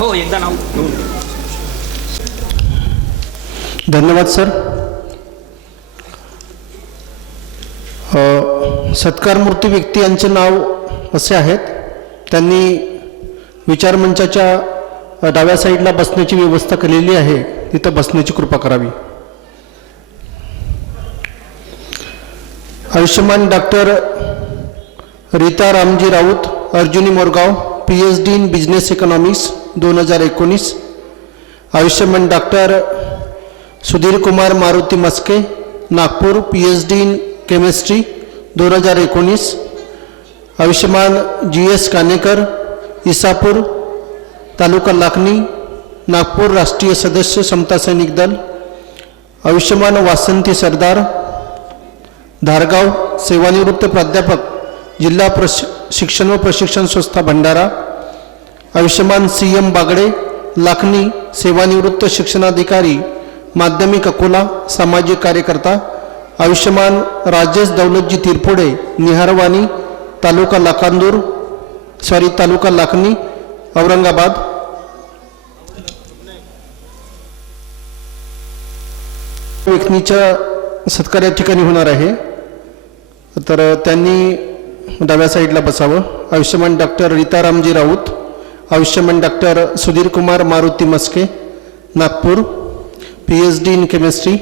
हो एकदा नाव घेऊन. धन्यवाद सर. सत्कारमूर्ती व्यक्ती यांचे नाव असे आहेत. त्यांनी विचारमंचाच्या डाव्या साईडला बसण्याची व्यवस्था केलेली आहे, तिथं बसण्याची कृपा करावी. आयुष्यमान doctor Rita Ramji Raut, Arjuni Morgaon, PhD in business economics 2019. आयुष्यमान doctor Sudhir Kumar Maruti Maske, Nagpur, PhD in chemistry 2019. आयुष्यमान GS कानेकर, इसापूर, तालुका लाखनी, नागपूर, राष्ट्रीय सदस्य समता सैनिक दल. आयुष्यमान वासंती सरदार, धारगाव, सेवानिवृत्त प्राध्यापक, जिल्हा शिक्षण व प्रशिक्षण संस्था भंडारा. आयुष्यमान CM बागडे, लाखनी, सेवानिवृत्त शिक्षणाधिकारी, माध्यमिक अकोला, सामाजिक कार्यकर्ता. आयुष्यमान राजेश दौलतजी तिरपुडे, निहारवानी, तालुका लाखनी, औरंगाबाद. व्यक्तीच्या सत्कार या ठिकाणी होणार आहे, तर त्यांनी डाव्या साईडला बसावं. आयुष्यमान डॉक्टर रीता रामजी राऊत, आयुष्यमान doctor Sudhir Kumar Maruti Maske, Nagpur, PhD in chemistry.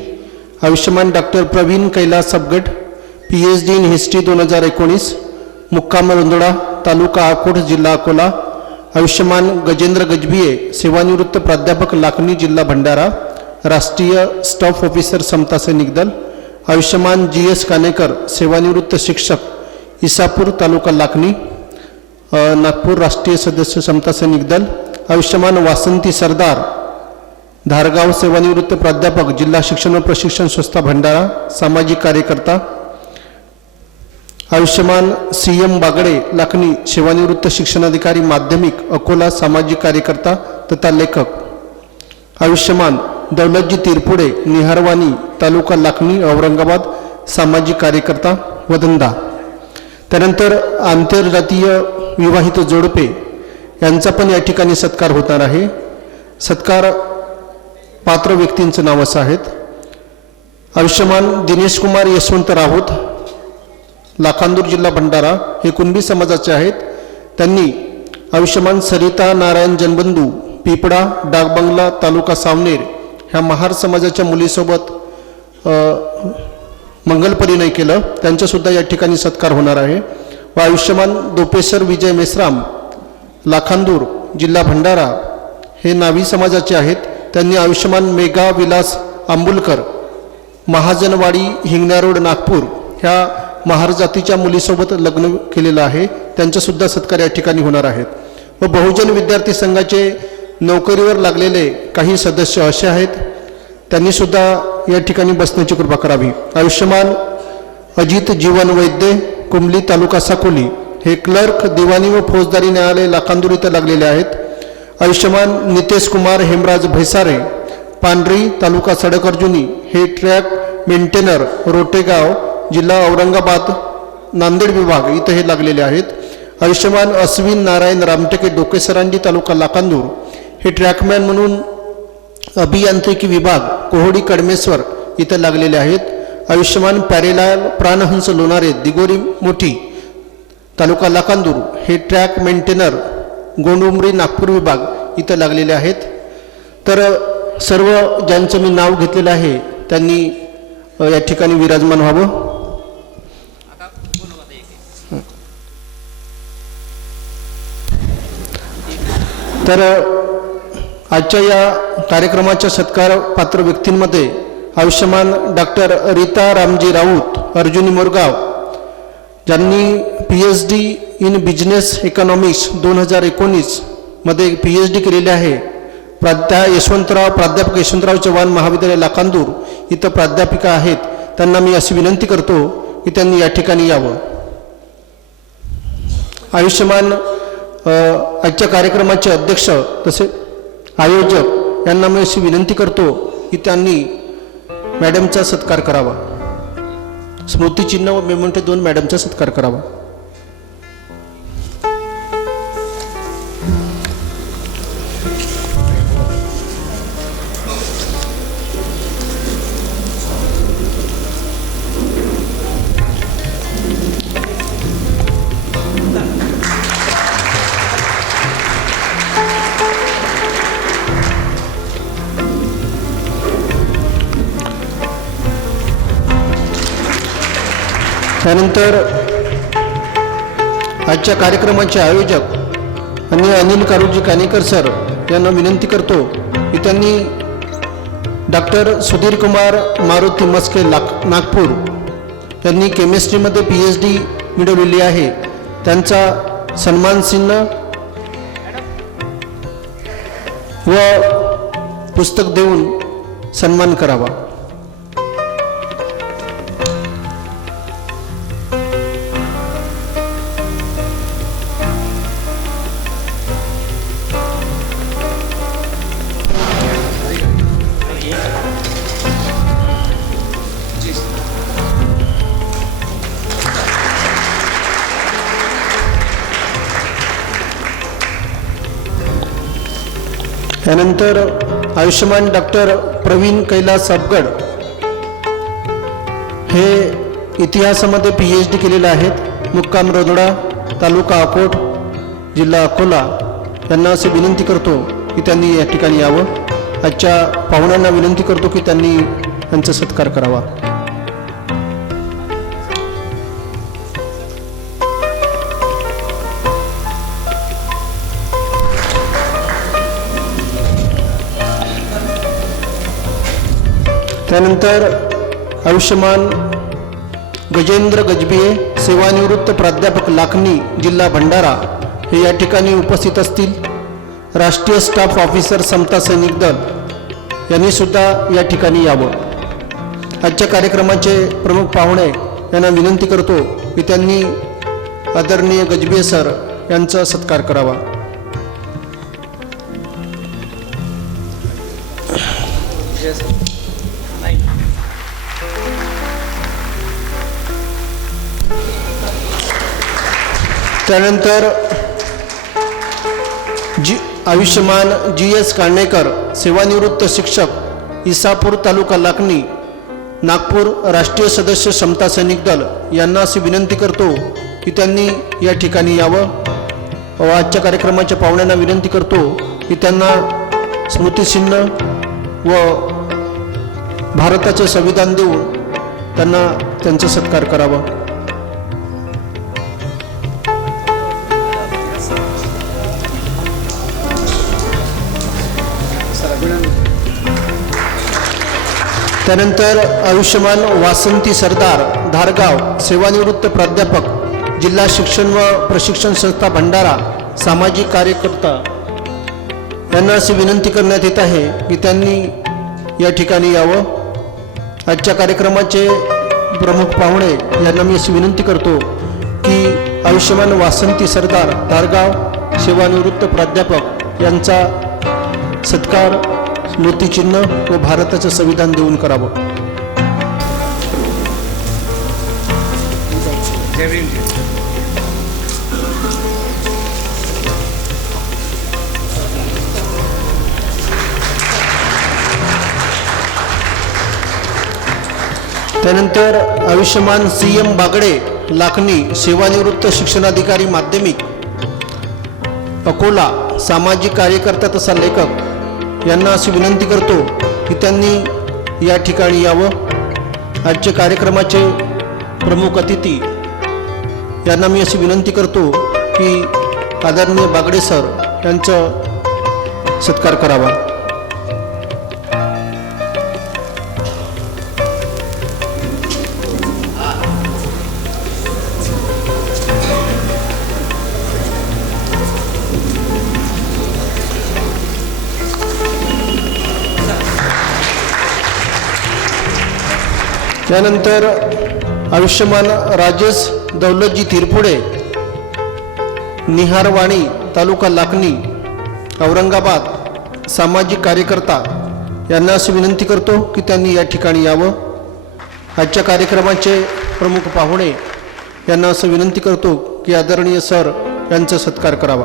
आयुष्यमान doctor Pravin Kailas Sabgat, PhD in history 2019, मुक्काम रोंदडा, तालुका आकोट, जिल्हा अकोला. आयुष्यमान गजेंद्र गजभिये, सेवानिवृत्त प्राध्यापक, लाखनी, जिल्हा भंडारा, राष्ट्रीय स्टाफ ऑफिसर, समता सैनिक दल. आयुष्यमान GS कानेकर, सेवानिवृत्त शिक्षक, इसापूर, तालुका लाखनी, नागपूर, राष्ट्रीय सदस्य समता सैनिक दल. आयुष्यमान वासंती सरदार, धारगाव, सेवानिवृत्त प्राध्यापक, जिल्हा शिक्षण व प्रशिक्षण संस्था भंडारा, सामाजिक कार्यकर्ता. आयुष्यमान CM बागडे, लाखनी, सेवानिवृत्त शिक्षणाधिकारी, माध्यमिक अकोला, सामाजिक कार्यकर्ता तथा लेखक. आयुष्यमान दौलतजी तिरपुडे, निहारवानी, तालुका लाखनी, औरंगाबाद, सामाजिक कार्यकर्ता, वदंदा. त्यानंतर आंतरजातीय विवाहित जोडपे यांचा पण या ठिकाणी सत्कार होणार आहे. सत्कार पात्र व्यक्तींचं नाव असं आहेत. आयुष्यमान दिनेश कुमार यशवंत राऊत, लाखांदूर, जिल्हा भंडारा, हे कुणबी समाजाचे आहेत. त्यांनी आयुष्यमान सरिता नारायण जनबंधू, पिपडा, डाकबंगला, तालुका सावनेर, ह्या महार समाजाच्या मुलीसोबत मंगल परिणय केलं, त्यांचासुद्धा या ठिकाणी सत्कार होणार आहे. व आयुष्यमान दोपेश्वर विजय मेश्राम, लाखांदूर, जिल्हा भंडारा, हे नावी समाजाचे आहेत. त्यांनी आयुष्यमान मेघा विलास आंबुलकर, महाजनवाडी, हिंगणा रोड, नागपूर, ह्या महार जातीच्या मुलीसोबत लग्न केलेलं आहे, त्यांचासुद्धा सत्कार या ठिकाणी होणार आहेत. व बहुजन विद्यार्थी संघाचे नोकरीवर लागलेले काही सदस्य असे आहेत, त्यांनीसुद्धा या ठिकाणी बसण्याची कृपा करावी. आयुष्यमान अजित जीवन वैद्य, कुंबली, तालुका साकोली, हे क्लर्क, दिवाणी व फौजदारी न्यायालय, लाखांदूर इथं लागलेले आहेत. आयुष्यमान नितेश कुमार हेमराज भैसारे, पांढरी, तालुका सडकर्जुनी, हे ट्रॅक मेंटेनर, रोटेगाव, जिल्हा औरंगाबाद, नांदेड विभाग, इथं हे लागलेले आहेत. आयुष्यमान अश्विन नारायण रामटेके, डोकेसरांडी, तालुका लाखांदूर, हे ट्रॅकमॅन म्हणून अभियांत्रिकी विभाग, कोहोडी, कडमेश्वर, इथं लागलेले आहेत. आयुष्यमान प्यारेलाल प्राणहंस लोणारे, दिगोरी मोठी, तालुका लाखांदूर, हे ट्रॅक मेंटेनर, गोंडुमरी, नागपूर विभाग, इथं लागलेले आहेत. तर सर्व ज्यांचं मी नाव घेतलेलं आहे त्यांनी या ठिकाणी विराजमान व्हावं. तर आजच्या या कार्यक्रमाच्या सत्कार पात्र व्यक्तींमध्ये आयुष्यमान डॉक्टर रीता रामजी राऊत, अर्जुनी मोरगाव, ज्यांनी PhD इन बिझनेस इकॉनॉमिक्स 2019 मध्ये PhD केलेले आहे. प्राध्यापक यशवंतराव चव्हाण महाविद्यालय लाखांदूर इथं प्राध्यापिका आहेत. त्यांना मी अशी विनंती करतो की त्यांनी या ठिकाणी यावं. आयुष्यमान आजच्या कार्यक्रमाचे अध्यक्ष तसे आयोजक यांना मी अशी विनंती करतो की त्यांनी मॅडमचा सत्कार करावा. स्मृतिचिन्ह व मेमोंटे 2 मॅडमचा सत्कार करावा. त्यानंतर आजच्या कार्यक्रमाचे आयोजक आणि अनिल कारुजी कानेकर सर यांना विनंती करतो की त्यांनी डॉक्टर सुधीर कुमार मारुती मस्के नागपूर यांनी केमिस्ट्रीमध्ये PhD मिळवलेली आहे, त्यांचा सन्मान चिन्ह व पुस्तक देऊन सन्मान करावा. त्यानंतर आयुष्यमान डॉक्टर प्रवीण कैलास अपगड हे इतिहासामध्ये PhD केलेले आहेत, मुक्काम रोनोडा, तालुका अकोट, जिल्हा अकोला. यांना असे विनंती करतो की त्यांनी या ठिकाणी यावं. आजच्या पाहुण्यांना विनंती करतो की त्यांनी त्यांचा सत्कार करावा. त्यानंतर आयुष्यमान गजेंद्र गजबिये, सेवानिवृत्त प्राध्यापक लाखनी, जिल्हा भंडारा हे या ठिकाणी उपस्थित असतील. राष्ट्रीय स्टाफ ऑफिसर समता सैनिक दल यांनी सुद्धा या ठिकाणी यावं. आजच्या कार्यक्रमाचे प्रमुख पाहुणे यांना विनंती करतो की त्यांनी आदरणीय गजबिये सर यांचा सत्कार करावा. त्यानंतर आयुष्यमान GS कांडेकर, सेवानिवृत्त शिक्षक, इसापूर तालुका लाखनी, नागपूर, राष्ट्रीय सदस्य समता सैनिक दल यांना अशी विनंती करतो की त्यांनी या ठिकाणी यावं. व आजच्या कार्यक्रमाच्या पाहुण्यांना विनंती करतो की त्यांना स्मृतिचिन्ह व भारताचे संविधान देऊन त्यांना त्यांचा सत्कार करावा. त्यानंतर आयुष्यमान वासंती सरदार, धारगाव, सेवानिवृत्त प्राध्यापक, जिल्हा शिक्षण व प्रशिक्षण संस्था भंडारा, सामाजिक कार्यकर्ता यांना अशी विनंती करण्यात येत आहे की त्यांनी या ठिकाणी यावं. आजच्या कार्यक्रमाचे प्रमुख पाहुणे यांना मी अशी विनंती करतो की आयुष्यमान वासंती सरदार, धारगाव, सेवानिवृत्त प्राध्यापक यांचा सत्कार स्मृतिचिन्ह व भारताचं संविधान देऊन करावं. त्यानंतर आयुष्यमान CM बागडे, लाखनी, सेवानिवृत्त शिक्षणाधिकारी माध्यमिक, अकोला, सामाजिक कार्यकर्ता तथा लेखक यांना अशी विनंती करतो की त्यांनी या ठिकाणी यावं. आजच्या कार्यक्रमाचे प्रमुख अतिथी यांना मी अशी विनंती करतो की आदरणीय बागडे सर यांचा सत्कार करावा. त्यानंतर आयुष्यमान राजेश दौलतजी तिरपुडे, निहारवाणी, तालुका लाखनी, औरंगाबाद, सामाजिक कार्यकर्ता यांना अशी विनंती करतो की त्यांनी या ठिकाणी यावं. आजच्या कार्यक्रमाचे प्रमुख पाहुणे यांना असं विनंती करतो की आदरणीय सर यांचा सत्कार करावा.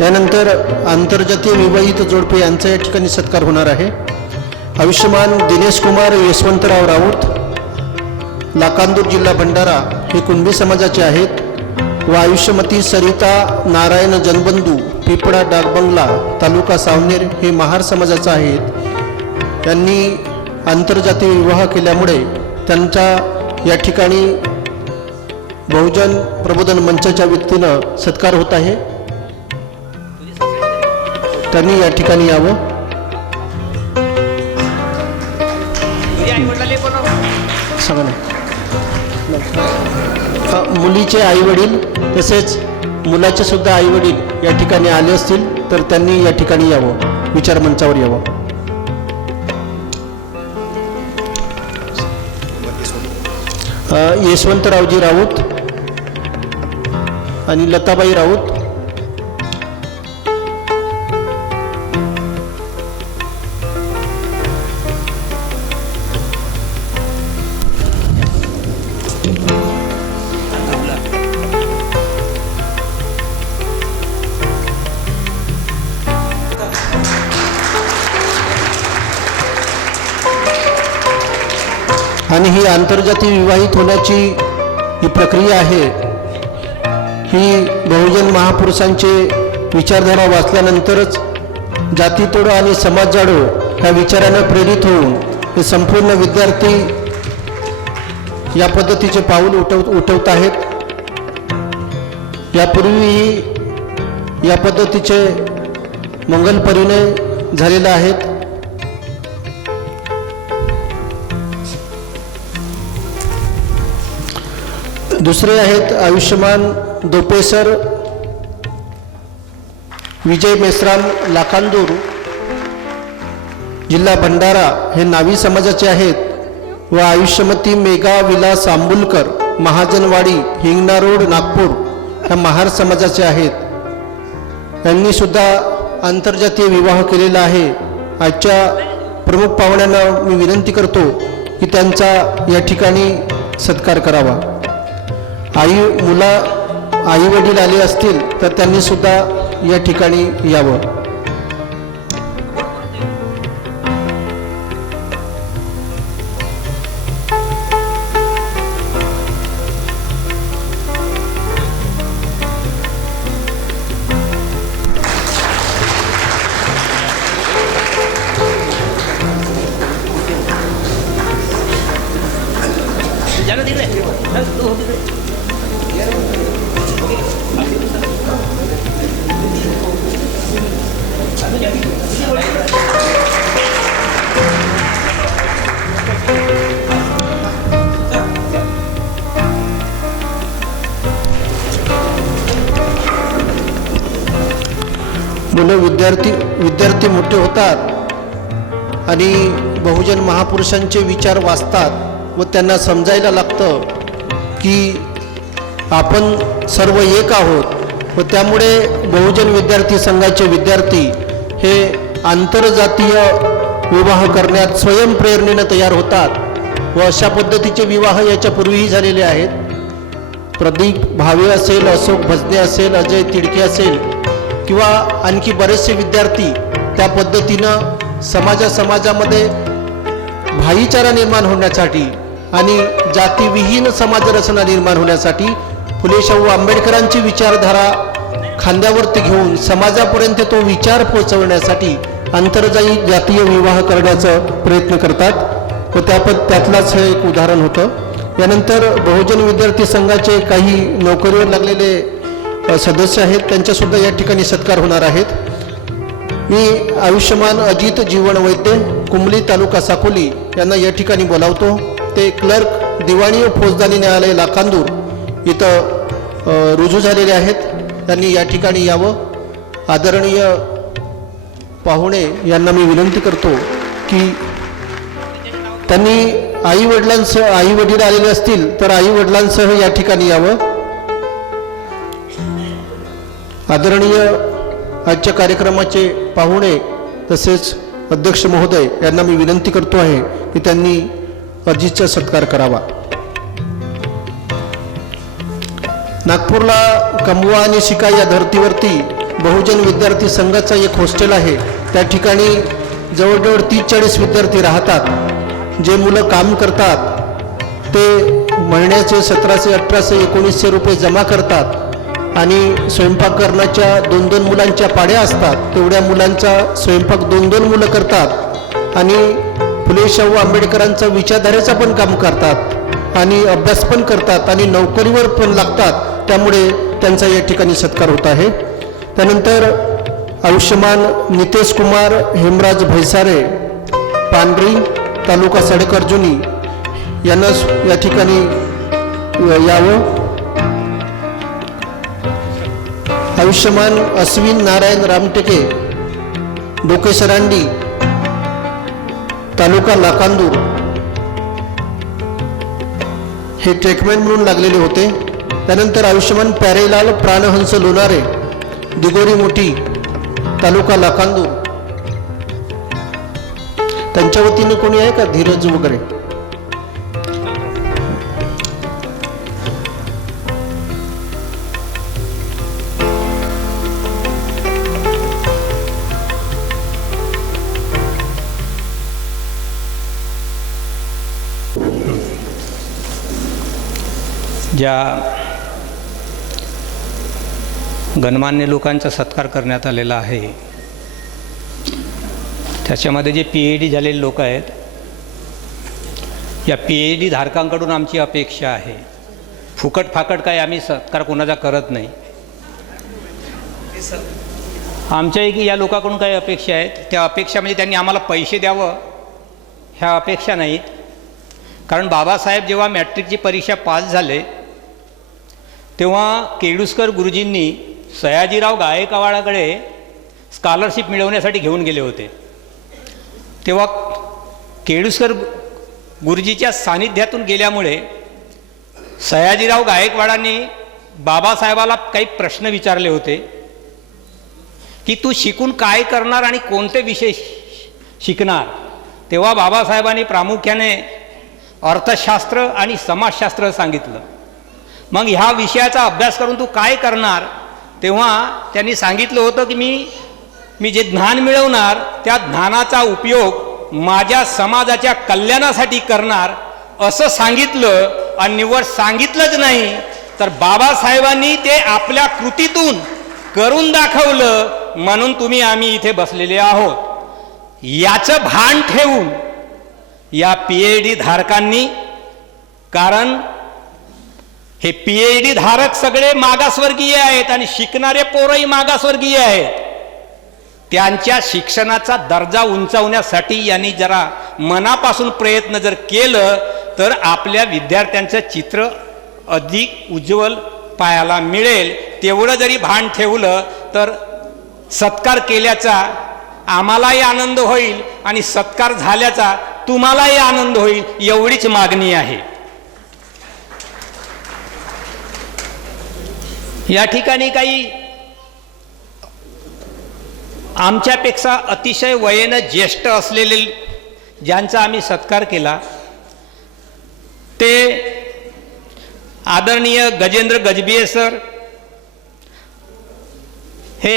यानंतर आंतरजातीय विवाहित जोडपे यांचा या ठिकाणी सत्कार होणार आहे. आयुष्यमान दिनेश कुमार यशवंतराव राऊत, लाखांदूर, जिल्हा भंडारा, हे कुणबी समाजाचे आहेत. व आयुष्यमती सरिता नारायण जनबंधू, पिपळा डाकबंगला, तालुका सावनेर, हे महार समाजाचे आहेत. यांनी आंतरजातीय विवाह केल्यामुळे त्यांचा या ठिकाणी बहुजन प्रबोधन मंचाच्या वतीनं सत्कार होत आहे. त्यांनी या ठिकाणी यावं. सांगा ना. मुलीचे आईवडील तसेच मुलाचे सुद्धा आईवडील या ठिकाणी आले असतील तर त्यांनी या ठिकाणी यावं, विचारमंचावर यावं. यशवंतरावजी राऊत आणि लताबाई राऊत. आणि ही आंतरजातीय विवाहित होण्याची ही प्रक्रिया आहे, ही बहुजन महापुरुषांचे विचारधारा वाचल्यानंतरच जातीतोड आणि समाज जाडो ह्या विचारानं प्रेरित होऊन हे संपूर्ण विद्यार्थी या पद्धतीचे पाऊल उठवत आहेत. यापूर्वीही या पद्धतीचे मंगल परिणय झालेले आहेत. दुसरे आहेत आयुष्यमान दोपेसर विजय मेश्राम, लाखांदूर, जिल्हा भंडारा, हे नावी समाजाचे आहेत. व आयुष्यमती मेघा विलास आंबुलकर, महाजनवाडी, हिंगणा रोड, नागपूर, ह्या महार समाजाचे आहेत. यांनी सुद्धा आंतरजातीय विवाह केलेला आहे. आजच्या प्रमुख पाहुण्यांना मी विनंती करतो की त्यांचा या ठिकाणी सत्कार करावा. आई वडील आले असतील तर त्यांनी सुद्धा या ठिकाणी यावं. मुलं विद्यार्थी मोठे होतात आणि बहुजन महापुरुषांचे विचार वाचतात व त्यांना समजायला लागतं की आपण सर्व एक आहोत. व त्यामुळे बहुजन विद्यार्थी संघाचे विद्यार्थी हे आंतरजातीय विवाह करण्यात स्वयंप्रेरणेने तयार होतात व अशा पद्धतीचे विवाह याच्यापूर्वीही झालेले आहेत. प्रदीप भावे असेल, अशोक भजने असेल, अजय तिडके असेल किंवा आणखी बरेचसे विद्यार्थी त्या पद्धतीनं समाजामध्ये भाईचारा निर्माण होण्यासाठी आणि जातीविहीन समाजरचना निर्माण होण्यासाठी फुले शाहू आंबेडकरांची विचारधारा खांद्यावरती घेऊन समाजापर्यंत तो विचार पोहोचवण्यासाठी आंतरजातीय विवाह करण्याचा प्रयत्न करतात व त्यातलाच हे एक उदाहरण होतं. यानंतर बहुजन विद्यार्थी संघाचे काही नोकरीवर लागलेले सदस्य आहेत, त्यांच्यासुद्धा या ठिकाणी सत्कार होणार आहेत. मी आयुष्यमान अजित जीवन वैद्य, कुंबली, तालुका साकोली यांना या ठिकाणी बोलावतो. ते क्लर्क, दिवाणी व फौजदारी न्यायालय, लाखांदूर इथं रुजू झालेले आहेत. त्यांनी या ठिकाणी यावं. आदरणीय पाहुणे यांना मी विनंती करतो की त्यांनी आई वडील आलेले असतील तर आई वडिलांसह या ठिकाणी यावं. आदरणीय आजच्या कार्यक्रमाचे पाहुणे तसेच अध्यक्ष महोदय यांना मी विनंती करतो आहे की त्यांनी अजितचा सत्कार करावा. नागपूरला कमवा आणि शिका या धर्तीवरती बहुजन विद्यार्थी संघाचा एक हॉस्टेल आहे. त्या ठिकाणी जवळजवळ 30-40 विद्यार्थी राहतात. जे मुलं काम करतात ते महिन्याचे 1700-1800-1900 रुपये जमा करतात आणि स्वयंपाक करण्याच्या 2-2 मुलांच्या पाड्या असतात. तेवढ्या मुलांचा स्वयंपाक 2-2 मुलं करतात आणि फुले शाहू आंबेडकरांचा विचारधारेचा पण काम करतात आणि अभ्यास पण करतात आणि नोकरीवर पण लागतात. त्यामुळे त्यांचा या ठिकाणी सत्कार होत आहे. त्यानंतर आयुष्यमान नितेश कुमार हेमराज भैसारे पांढरी तालुका सडकर्जुनी यांना या ठिकाणी यावं. आयुष्यमान अश्विन नारायण रामटेके डोकेसरांडी तालुका लाखांदूर हे ट्रेकमॅन म्हणून लागलेले होते. त्यानंतर आयुष्यमान प्यारेलाल प्राणहंस लोणारे दिगोरी मोठी तालुका लाखांदूर, त्यांच्या वतीने कोणी आहे का धीरज वगैरे? ज्या गणमान्य लोकांचा सत्कार करण्यात आलेला आहे त्याच्यामध्ये जे PhD झालेले लोक आहेत, या PhD धारकांकडून आमची अपेक्षा आहे, फुकट फाकट काय आम्ही सत्कार कोणाचा करत नाही. आमच्याही या लोकांकडून काही अपेक्षा आहेत. त्या अपेक्षा म्हणजे त्यांनी आम्हाला पैसे द्यावं ह्या अपेक्षा नाहीत. कारण बाबासाहेब जेव्हा मॅट्रिकची परीक्षा पास झाले तेव्हा केळुस्कर गुरुजींनी सयाजीराव गायकवाडाकडे स्कॉलरशिप मिळवण्यासाठी घेऊन गेले होते. तेव्हा केळुस्कर गुरुजीच्या सानिध्यातून गेल्यामुळे सयाजीराव गायकवाडांनी बाबासाहेबाला काही प्रश्न विचारले होते की तू शिकून काय करणार आणि कोणते विषय शिकणार. तेव्हा बाबासाहेबांनी प्रामुख्याने अर्थशास्त्र आणि समाजशास्त्र सांगितलं. मग ह्या विषयाचा अभ्यास करून तू काय करणार, तेव्हा त्यांनी सांगितलं होतं की मी जे ज्ञान मिळवणार त्या ज्ञानाचा उपयोग माझ्या समाजाच्या कल्याणासाठी करणार असं सांगितलं. आणि निव्वळ सांगितलंच नाही तर बाबासाहेबांनी ते आपल्या कृतीतून करून दाखवलं. म्हणून आम्ही इथे बसलेले आहोत. याचं भान ठेवून या PhD धारकांनी, कारण हे PhD धारक सगळे मागासवर्गीय आहेत आणि शिकणारे पोरही मागासवर्गीय आहेत, त्यांच्या शिक्षणाचा दर्जा उंचावण्यासाठी यांनी जरा मनापासून प्रयत्न जर केलं तर आपल्या विद्यार्थ्यांचं चित्र अधिक उज्ज्वल पाहायला मिळेल. तेवढं जरी भान ठेवलं तर सत्कार केल्याचा आम्हालाही आनंद होईल आणि सत्कार झाल्याचा तुम्हालाही आनंद होईल, एवढीच मागणी आहे. या ठिकाणी काही आमच्यापेक्षा अतिशय वयेनं ज्येष्ठ असलेले ज्यांचा आम्ही सत्कार केला ते आदरणीय गजेंद्र गजबिये सर हे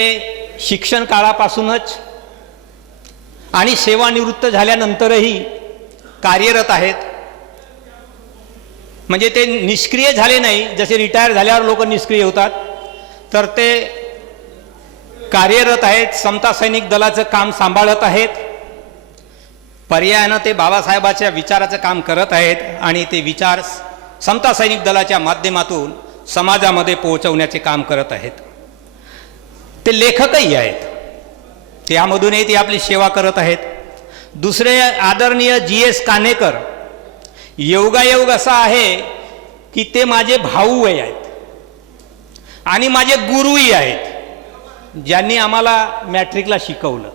शिक्षण काळापासूनच आणि सेवानिवृत्त झाल्यानंतरही कार्यरत आहेत. म्हणजे ते निष्क्रिय झाले नाही, जसे रिटायर झाल्यावर लोक निष्क्रिय होतात, तर ते कार्यरत आहेत. समता सैनिक दलाचं काम सांभाळत आहेत. पर्यायानं ते बाबासाहेबाच्या विचाराचं काम करत आहेत आणि ते विचार समता सैनिक दलाच्या माध्यमातून समाजामध्ये पोहोचवण्याचे काम करत आहेत. ते लेखकही आहेत, त्यामधूनही ते आपली सेवा करत आहेत. दुसरे आदरणीय GS कान्हेकर, योगायोग असा आहे की ते माझे भाऊ आहेत आणि माझे गुरुही आहेत, ज्यांनी आम्हाला मॅट्रिकला शिकवलं.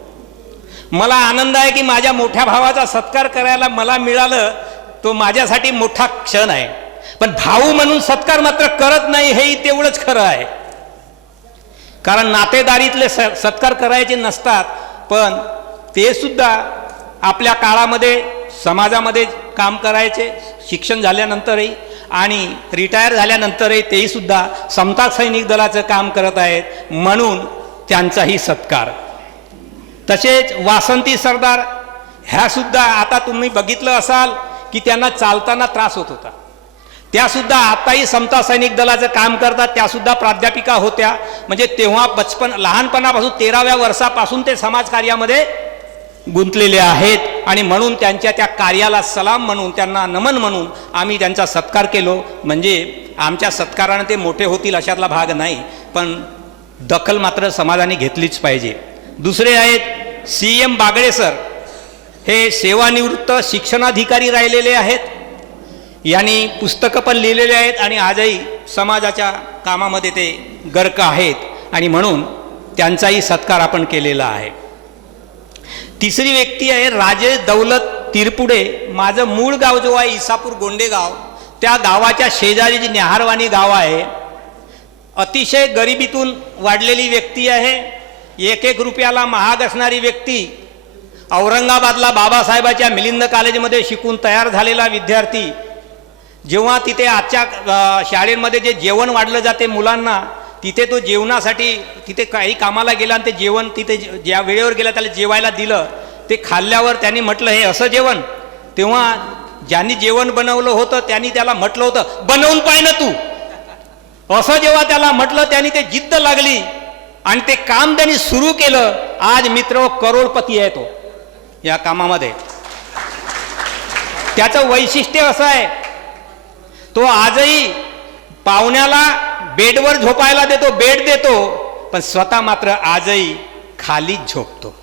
मला आनंद आहे की माझ्या मोठ्या भावाचा सत्कार करायला मला मिळालं, तो माझ्यासाठी मोठा क्षण आहे. पण भाऊ म्हणून सत्कार मात्र करत नाही हेही तेवढंच खरं आहे. कारण नातेदारीतले सत्कार करायचे नसतात, पण ते सुद्धा आपल्या काळामध्ये समाजामध्ये काम करायचे, शिक्षण झाल्यानंतरही आणि रिटायर झाल्यानंतरही तेही सुद्धा समता सैनिक दलाचं काम करत आहेत. म्हणून त्यांचाही सत्कार. तसेच वासंती सरदार ह्यासुद्धा आता तुम्ही बघितलं असाल की त्यांना चालताना त्रास होत होता. त्यासुद्धा आताही समता सैनिक दलाचं काम करतात. त्यासुद्धा प्राध्यापिका होत्या. म्हणजे तेव्हा लहानपणापासून 13व्या वर्षापासून ते समाजकार्यामध्ये गुंतलेले आहेत आणि म्हणून त्यांच्या त्या कार्याला सलाम म्हणून, त्यांना नमन म्हणून आम्ही त्यांचा सत्कार केलो. म्हणजे आमच्या सत्काराने ते मोठे होतील अशातला भाग नाही, पण दखल मात्र समाजाने घेतलीच पाहिजे. दुसरे आहेत CM बागडे सर. हे सेवानिवृत्त शिक्षणाधिकारी राहिलेले आहेत. यांनी पुस्तकं पण लिहिलेले आहेत आणि आजही समाजाच्या कामामध्ये ते गर्क आहेत आणि म्हणून त्यांचाही सत्कार आपण केलेला आहे. तिसरी व्यक्ती आहे राजेश दौलत तिरपुडे. माझं मूळ गाव जो आहे इसापूर गोंडेगाव, त्या गावाच्या शेजारी जी न्याहारवाणी गाव आहे, अतिशय गरिबीतून वाढलेली व्यक्ती आहे. 1-1 रुपयाला महाग असणारी व्यक्ती, औरंगाबादला बाबासाहेबाच्या मिलिंद कॉलेजमध्ये शिकून तयार झालेला विद्यार्थी, जेव्हा तिथे आजच्या शाळेमध्ये जे जेवण वाढलं जाते मुलांना, तिथे तो जेवणासाठी तिथे काही कामाला गेला आणि ते जेवण तिथे ज्या वेळेवर गेला त्याला जेवायला दिलं. ते खाल्ल्यावर त्यांनी म्हटलं हे असं जेवण. तेव्हा ज्यांनी जेवण बनवलं होतं त्यांनी त्याला म्हटलं होतं बनवून पाय ना तू. असं जेव्हा त्याला म्हटलं त्यांनी ते जिद्द लागली आणि ते काम त्यांनी सुरू केलं. आज मित्र करोडपती आहे तो या कामामध्ये. त्याचं वैशिष्ट्य असं आहे, तो आजही पाहुण्याला बेडवर झोपायला देतो, बेड देतो, पण स्वतः मात्र आजही खालीच झोपतो.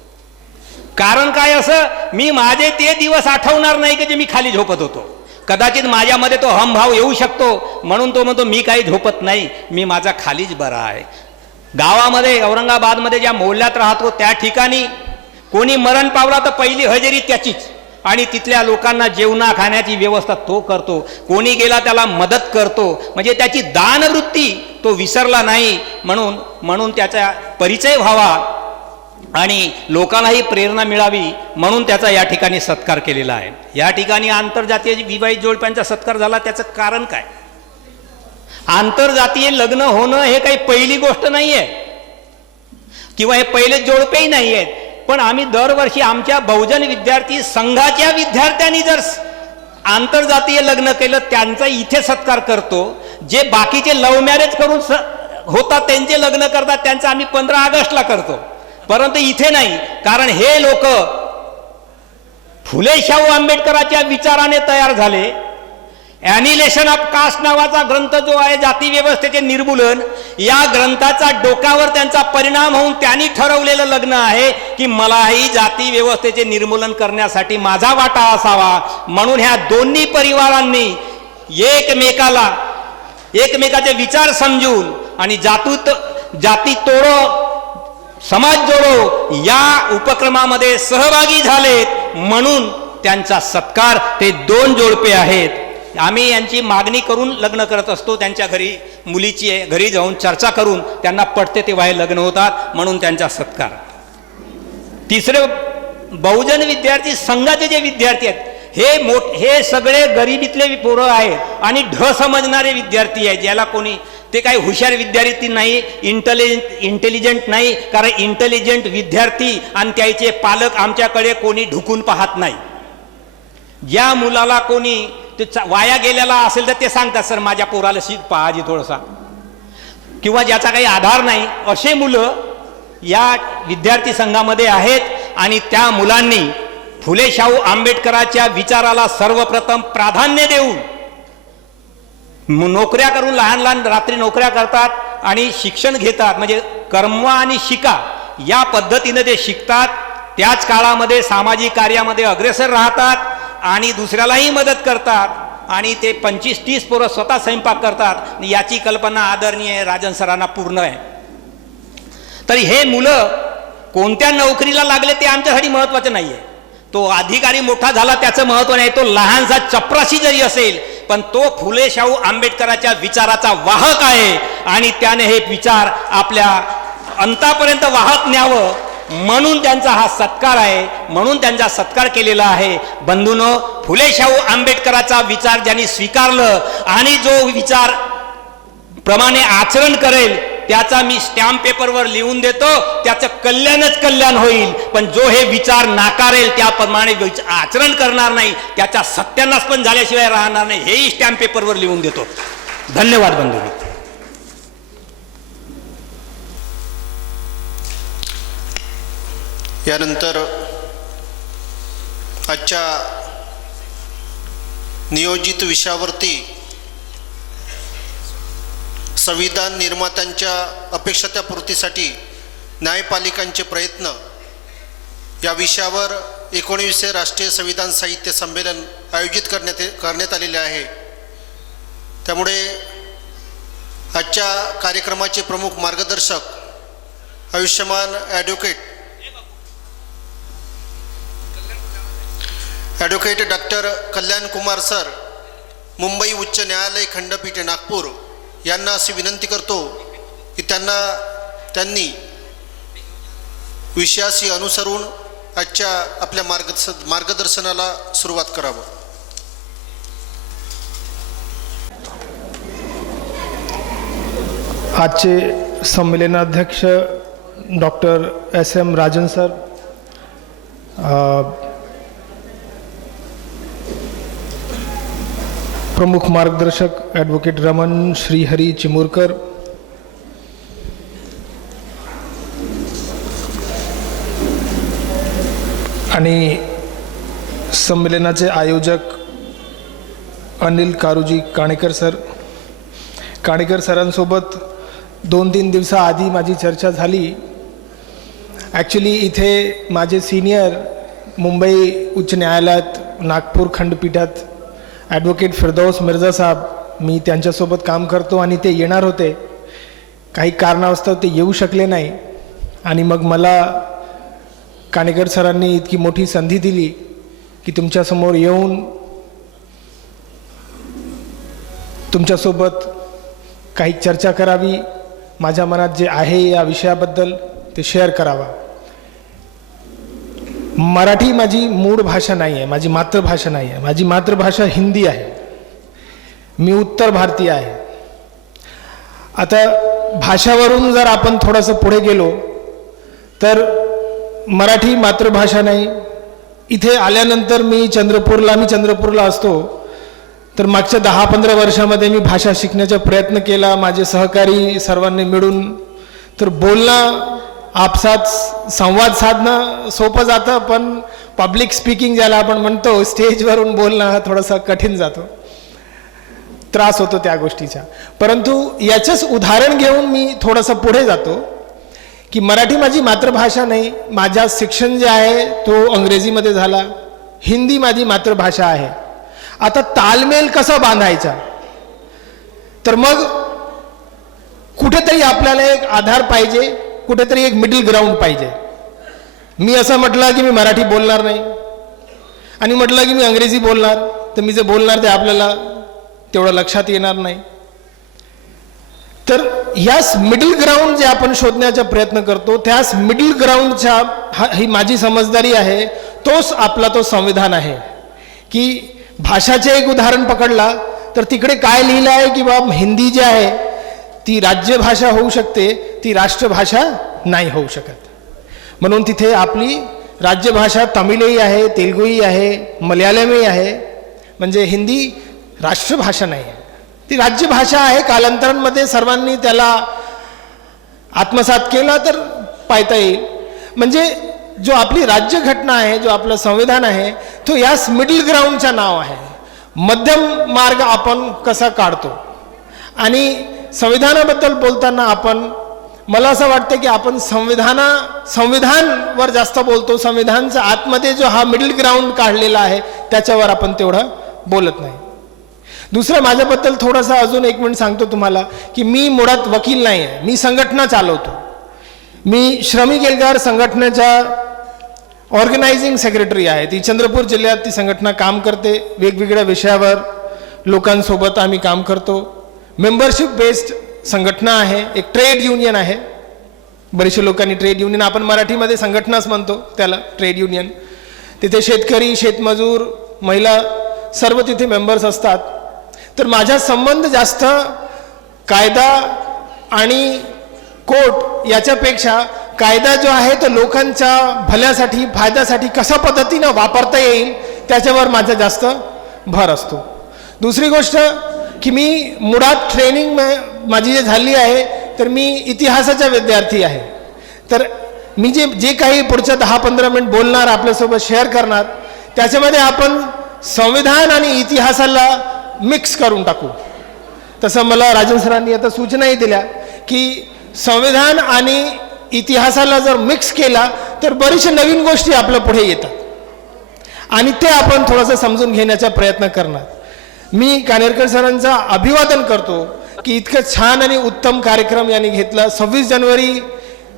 कारण काय असं, मी माझे ते दिवस आठवणार नाही की जे मी खाली झोपत होतो. कदाचित माझ्यामध्ये तो हमभाव येऊ शकतो म्हणून तो म्हणतो मी काही झोपत नाही, मी माझा खालीच बरा आहे. गावामध्ये औरंगाबादमध्ये ज्या मोहल्ल्यात राहतो त्या ठिकाणी कोणी मरण पावला तर पहिली हजेरी त्याचीच आणि तिथल्या लोकांना जेवणा खाण्याची व्यवस्था तो करतो. कोणी गेला त्याला मदत करतो. म्हणजे त्याची दानवृत्ती तो विसरला नाही. म्हणून त्याचा परिचय व्हावा आणि लोकांनाही प्रेरणा मिळावी म्हणून त्याचा या ठिकाणी सत्कार केलेला आहे. या ठिकाणी आंतरजातीय विवाहित जोडप्यांचा सत्कार झाला. त्याचं कारण काय? आंतरजातीय लग्न होणं हे काही पहिली गोष्ट नाही आहे किंवा हे पहिले जोडपेही नाही आहेत. पण आम्ही दरवर्षी आमच्या बहुजन विद्यार्थी संघाच्या विद्यार्थ्यांनी जर आंतरजातीय लग्न केलं त्यांचा इथे सत्कार करतो. जे बाकीचे लव्ह मॅरेज करून होतात त्यांचे लग्न करतात त्यांचं आम्ही 15 ऑगस्टला करतो, परंतु इथे नाही. कारण हे लोक फुले शाहू आंबेडकरांच्या विचाराने तयार झाले. ॲनिलेशन ऑफ कास्ट नावाचा ग्रंथ जो आहे, जाती व्यवस्थेचे निर्मूलन, या ग्रंथाचा डोक्यावर त्यांचा परिणाम होऊन त्यांनी ठरवलेलं लग्न आहे की मलाही जाती व्यवस्थेचे निर्मूलन करण्यासाठी माझा वाटा असावा. म्हणून ह्या दोन्ही परिवारांनी एकमेकाचे विचार समजून आणि जाती तोडो समाज जोडो या उपक्रमामध्ये सहभागी झालेत म्हणून त्यांचा सत्कार. ते 2 जोडपे आहेत. आम्ही यांची मागणी करून लग्न करत असतो. त्यांच्या घरी मुलीची घरी जाऊन चर्चा करून त्यांना पटते तेव्हा हे लग्न होतात म्हणून त्यांचा सत्कार. तिसरे बहुजन विद्यार्थी संघाचे जे विद्यार्थी आहेत हे सगळे गरिबीतले पोरं आहेत आणि ढ समजणारे विद्यार्थी आहेत. ज्याला कोणी ते काही हुशार विद्यार्थी नाही, इंटेलिजंट नाही. कारण इंटेलिजंट विद्यार्थी आणि त्याचे पालक आमच्याकडे कोणी ढुकून पाहत नाही. ज्या मुलाला कोणी ते वाया गेलेला असेल तर ते सांगतात सर माझ्या पोराला शिक पाहाजी थोडंसा, किंवा ज्याचा काही आधार नाही असे मुलं या विद्यार्थी संघामध्ये आहेत. आणि त्या मुलांनी फुले शाहू आंबेडकरांच्या विचाराला सर्वप्रथम प्राधान्य देऊन नोकऱ्या करून लहान रात्री नोकऱ्या करतात आणि शिक्षण घेतात. म्हणजे कर्मवा आणि शिका या पद्धतीने ते शिकतात. त्याच काळामध्ये सामाजिक कार्यामध्ये अग्रेसर राहतात आणि दुसऱ्यालाही मदत करतात आणि ते 25-30 पोरं स्वतः स्वयंपाक करतात. याची कल्पना आदरणीय राजन सरांना पूर्ण आहे. तरी हे मुलं कोणत्या नोकरीला लागले ते आमच्यासाठी महत्त्वाचं नाही आहे. तो अधिकारी मोठा झाला त्याचं महत्त्व नाही. तो लहानसा चपराशी जरी असेल पण तो फुले शाहू आंबेडकरांच्या विचाराचा वाहक आहे आणि त्याने हे विचार आपल्या अंतापर्यंत वाहत न्यावं म्हणून त्यांचा हा सत्कार आहे. म्हणून त्यांचा सत्कार केलेला आहे. बंधूंनो, फुले शाहू आंबेडकरांचा विचार ज्यांनी स्वीकारलं आणि जो विचार प्रमाणे आचरण करेल त्याचा मी स्टॅम्प पेपरवर लिहून देतो, त्याचं कल्याणच कल्याण होईल. पण जो हे विचार नाकारेल, त्याप्रमाणे आचरण करणार नाही, त्याचा सत्यानाश पण झाल्याशिवाय राहणार नाही, हेही स्टॅम्प पेपरवर लिहून देतो. धन्यवाद बंधू. यानंतर आजच्या नियोजित विषयावरती संविधान निर्मात्यांच्या अपेक्षात्या पूर्तीसाठी न्यायपालिकांचे प्रयत्न या विषयावर 19वे राष्ट्रीय संविधान साहित्य संमेलन आयोजित करण्यात आलेले आहे. त्यामुळे आजच्या कार्यक्रमाचे प्रमुख मार्गदर्शक आयुष्यमान ॲडव्होकेट डॉक्टर कल्याण कुमार सर, मुंबई उच्च न्यायालय खंडपीठ नागपूर यांना अशी विनंती करतो की त्यांनी विषयाशी अनुसरून आजच्या आपल्या मार्गदर्शनाला सुरुवात करावं. आजचे संमेलनाध्यक्ष डॉक्टर SM राजन सर, प्रमुख मार्गदर्शक ॲडव्होकेट रमण श्रीहरी चिमुरकर, आणि संमेलनाचे आयोजक अनिल कारुजी काणेकर सर. काणेकर सरांसोबत 2-3 दिवसाआधी माझी चर्चा झाली. ॲक्च्युली इथे माझे सिनियर मुंबई उच्च न्यायालयात नागपूर खंडपीठात ॲडव्होकेट फिरदौस मिर्झा साहेब, मी त्यांच्यासोबत काम करतो आणि ते येणार होते. काही कारणास्तव ते येऊ शकले नाही आणि मग मला काणेकर सरांनी इतकी मोठी संधी दिली की तुमच्यासमोर येऊन तुमच्यासोबत काही चर्चा करावी, माझ्या मनात जे आहे या विषयाबद्दल ते शेअर करावा. मराठी माझी मूळ भाषा नाही आहे, माझी मातृभाषा नाही आहे. माझी मातृभाषा हिंदी आहे. मी उत्तर भारतीय आहे. आता भाषावरून जर आपण थोडंसं पुढे गेलो तर मराठी मातृभाषा नाही. इथे आल्यानंतर मी चंद्रपूरला असतो तर मागच्या 10-15 वर्षामध्ये मी भाषा शिकण्याचा प्रयत्न केला, माझे सहकारी सर्वांनी मिळून. तर बोलणं, आपसात संवाद साधणं सोपं जातं, पण पब्लिक स्पीकिंग ज्याला आपण म्हणतो, स्टेजवरून बोलणं हा थोडासा कठीण जातो, त्रास होतो त्या गोष्टीचा. परंतु याचंच उदाहरण घेऊन मी थोडंसं पुढे जातो की मराठी माझी मातृभाषा नाही. माझा शिक्षण जे आहे तो इंग्रजीमध्ये झाला, हिंदी माझी मातृभाषा आहे. आता तालमेल कसा बांधायचा, तर मग कुठेतरी आपल्याला एक आधार पाहिजे, कुठेतरी एक मिडल ग्राउंड पाहिजे. मी असं म्हटलं की मी मराठी बोलणार नाही आणि म्हटलं की मी इंग्रजी बोलणार, तर मी जे बोलणार ते आपल्याला तेवढं लक्षात येणार नाही. तर ह्याच मिडल ग्राउंड जे आपण शोधण्याचा प्रयत्न करतो, त्याच मिडल ग्राउंडच्या ही माझी समजदारी आहे. तोच आपला तो संविधान आहे की भाषाचे एक उदाहरण पकडला तर तिकडे काय लिहिलं आहे की बाबा हिंदी जी आहे ती राज्यभाषा होऊ शकते, ती राष्ट्रभाषा नाही होऊ शकत. म्हणून तिथे आपली राज्यभाषा तमिळही आहे, तेलुगूही आहे, मल्याळमही आहे. म्हणजे हिंदी राष्ट्रभाषा नाही आहे, ती राज्यभाषा आहे. कालांतरामध्ये सर्वांनी त्याला आत्मसात केला तर पाहता येईल. म्हणजे जो आपली राज्यघटना आहे, जो आपलं संविधान आहे, तो याच मिडल ग्राउंडचं नाव आहे. मध्यम मार्ग आपण कसा काढतो. आणि संविधानाबद्दल बोलताना मला असं वाटतं की आपण संविधानवर जास्त बोलतो, संविधानच्या आतमध्ये जो हा मिडल ग्राउंड काढलेला आहे त्याच्यावर आपण तेवढं बोलत नाही. दुसरं, माझ्याबद्दल थोडंसं अजून 1 मिनिट सांगतो तुम्हाला की मी मुळात वकील नाही आहे, मी संघटना चालवतो. मी श्रमिक एल्गार संघटनेचा ऑर्गनायझिंग सेक्रेटरी आहे. ती चंद्रपूर जिल्ह्यात ती संघटना काम करते. वेगवेगळ्या विषयावर लोकांसोबत आम्ही काम करतो. मेंबरशिप बेस्ड संघटना आहे, एक ट्रेड युनियन आहे. बरेचसे लोकांनी ट्रेड युनियन, आपण मराठीमध्ये संघटनाच म्हणतो त्याला, ट्रेड युनियन. तिथे शेतकरी, शेतमजूर, महिला सर्व तिथे मेंबर्स असतात. तर माझा संबंध जास्त कायदा आणि कोर्ट याच्यापेक्षा कायदा जो आहे तो लोकांच्या भल्यासाठी फायद्यासाठी कशा पद्धतीनं वापरता येईल त्याच्यावर माझा जास्त भर असतो. दुसरी गोष्ट की मी मुळात ट्रेनिंग माझी जे झाली आहे तर मी इतिहासाचा विद्यार्थी आहे. तर मी जे काही पुढच्या 10-15 मिनिट बोलणार आपल्यासोबत शेअर करणार त्याच्यामध्ये आपण संविधान आणि इतिहासाला मिक्स करून टाकू. तसं मला राजन सरांनी आता सूचनाही दिल्या की संविधान आणि इतिहासाला जर मिक्स केला तर बरीचशा नवीन गोष्टी आपल्या पुढे येतात आणि ते आपण थोडंसं समजून घेण्याचा प्रयत्न करणार. मी कानेरकर सरांचा अभिवादन करतो की इतकं छान आणि उत्तम कार्यक्रम यांनी घेतला. 26 जानेवारी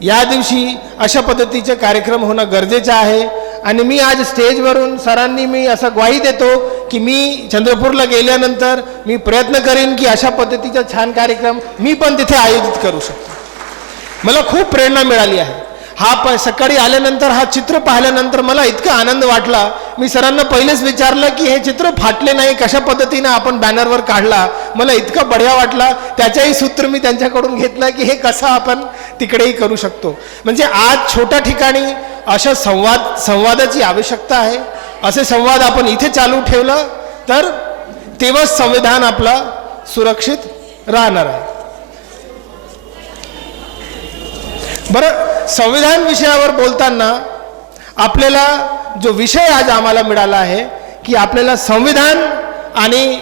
या दिवशी अशा पद्धतीचे कार्यक्रम होणं गरजेचं आहे आणि मी आज स्टेजवरून सरांनी मी असं ग्वाही देतो की मी चंद्रपूरला गेल्यानंतर मी प्रयत्न करेन की अशा पद्धतीचा छान कार्यक्रम मी पण तिथे आयोजित करू शकतो. मला खूप प्रेरणा मिळाली आहे. सकाळी आल्यानंतर हा चित्र पाहिल्यानंतर मला इतका आनंद वाटला. मी सरांना पहिलेच विचारलं की हे चित्र फाटले नाही, कशा पद्धतीनं आपण बॅनरवर काढला. मला इतका बढिया वाटला. त्याच्याही सूत्र मी त्यांच्याकडून घेतलं की हे कसं आपण तिकडेही करू शकतो. म्हणजे आज छोट्या ठिकाणी अशा संवादाची आवश्यकता आहे. असे संवाद आपण इथे चालू ठेवलं तर तेव्हाच संविधान आपला सुरक्षित राहणार आहे. बरं, संविधान विषयावर बोलताना आपल्याला जो विषय आज आम्हाला मिळाला आहे की आपल्याला संविधान आणि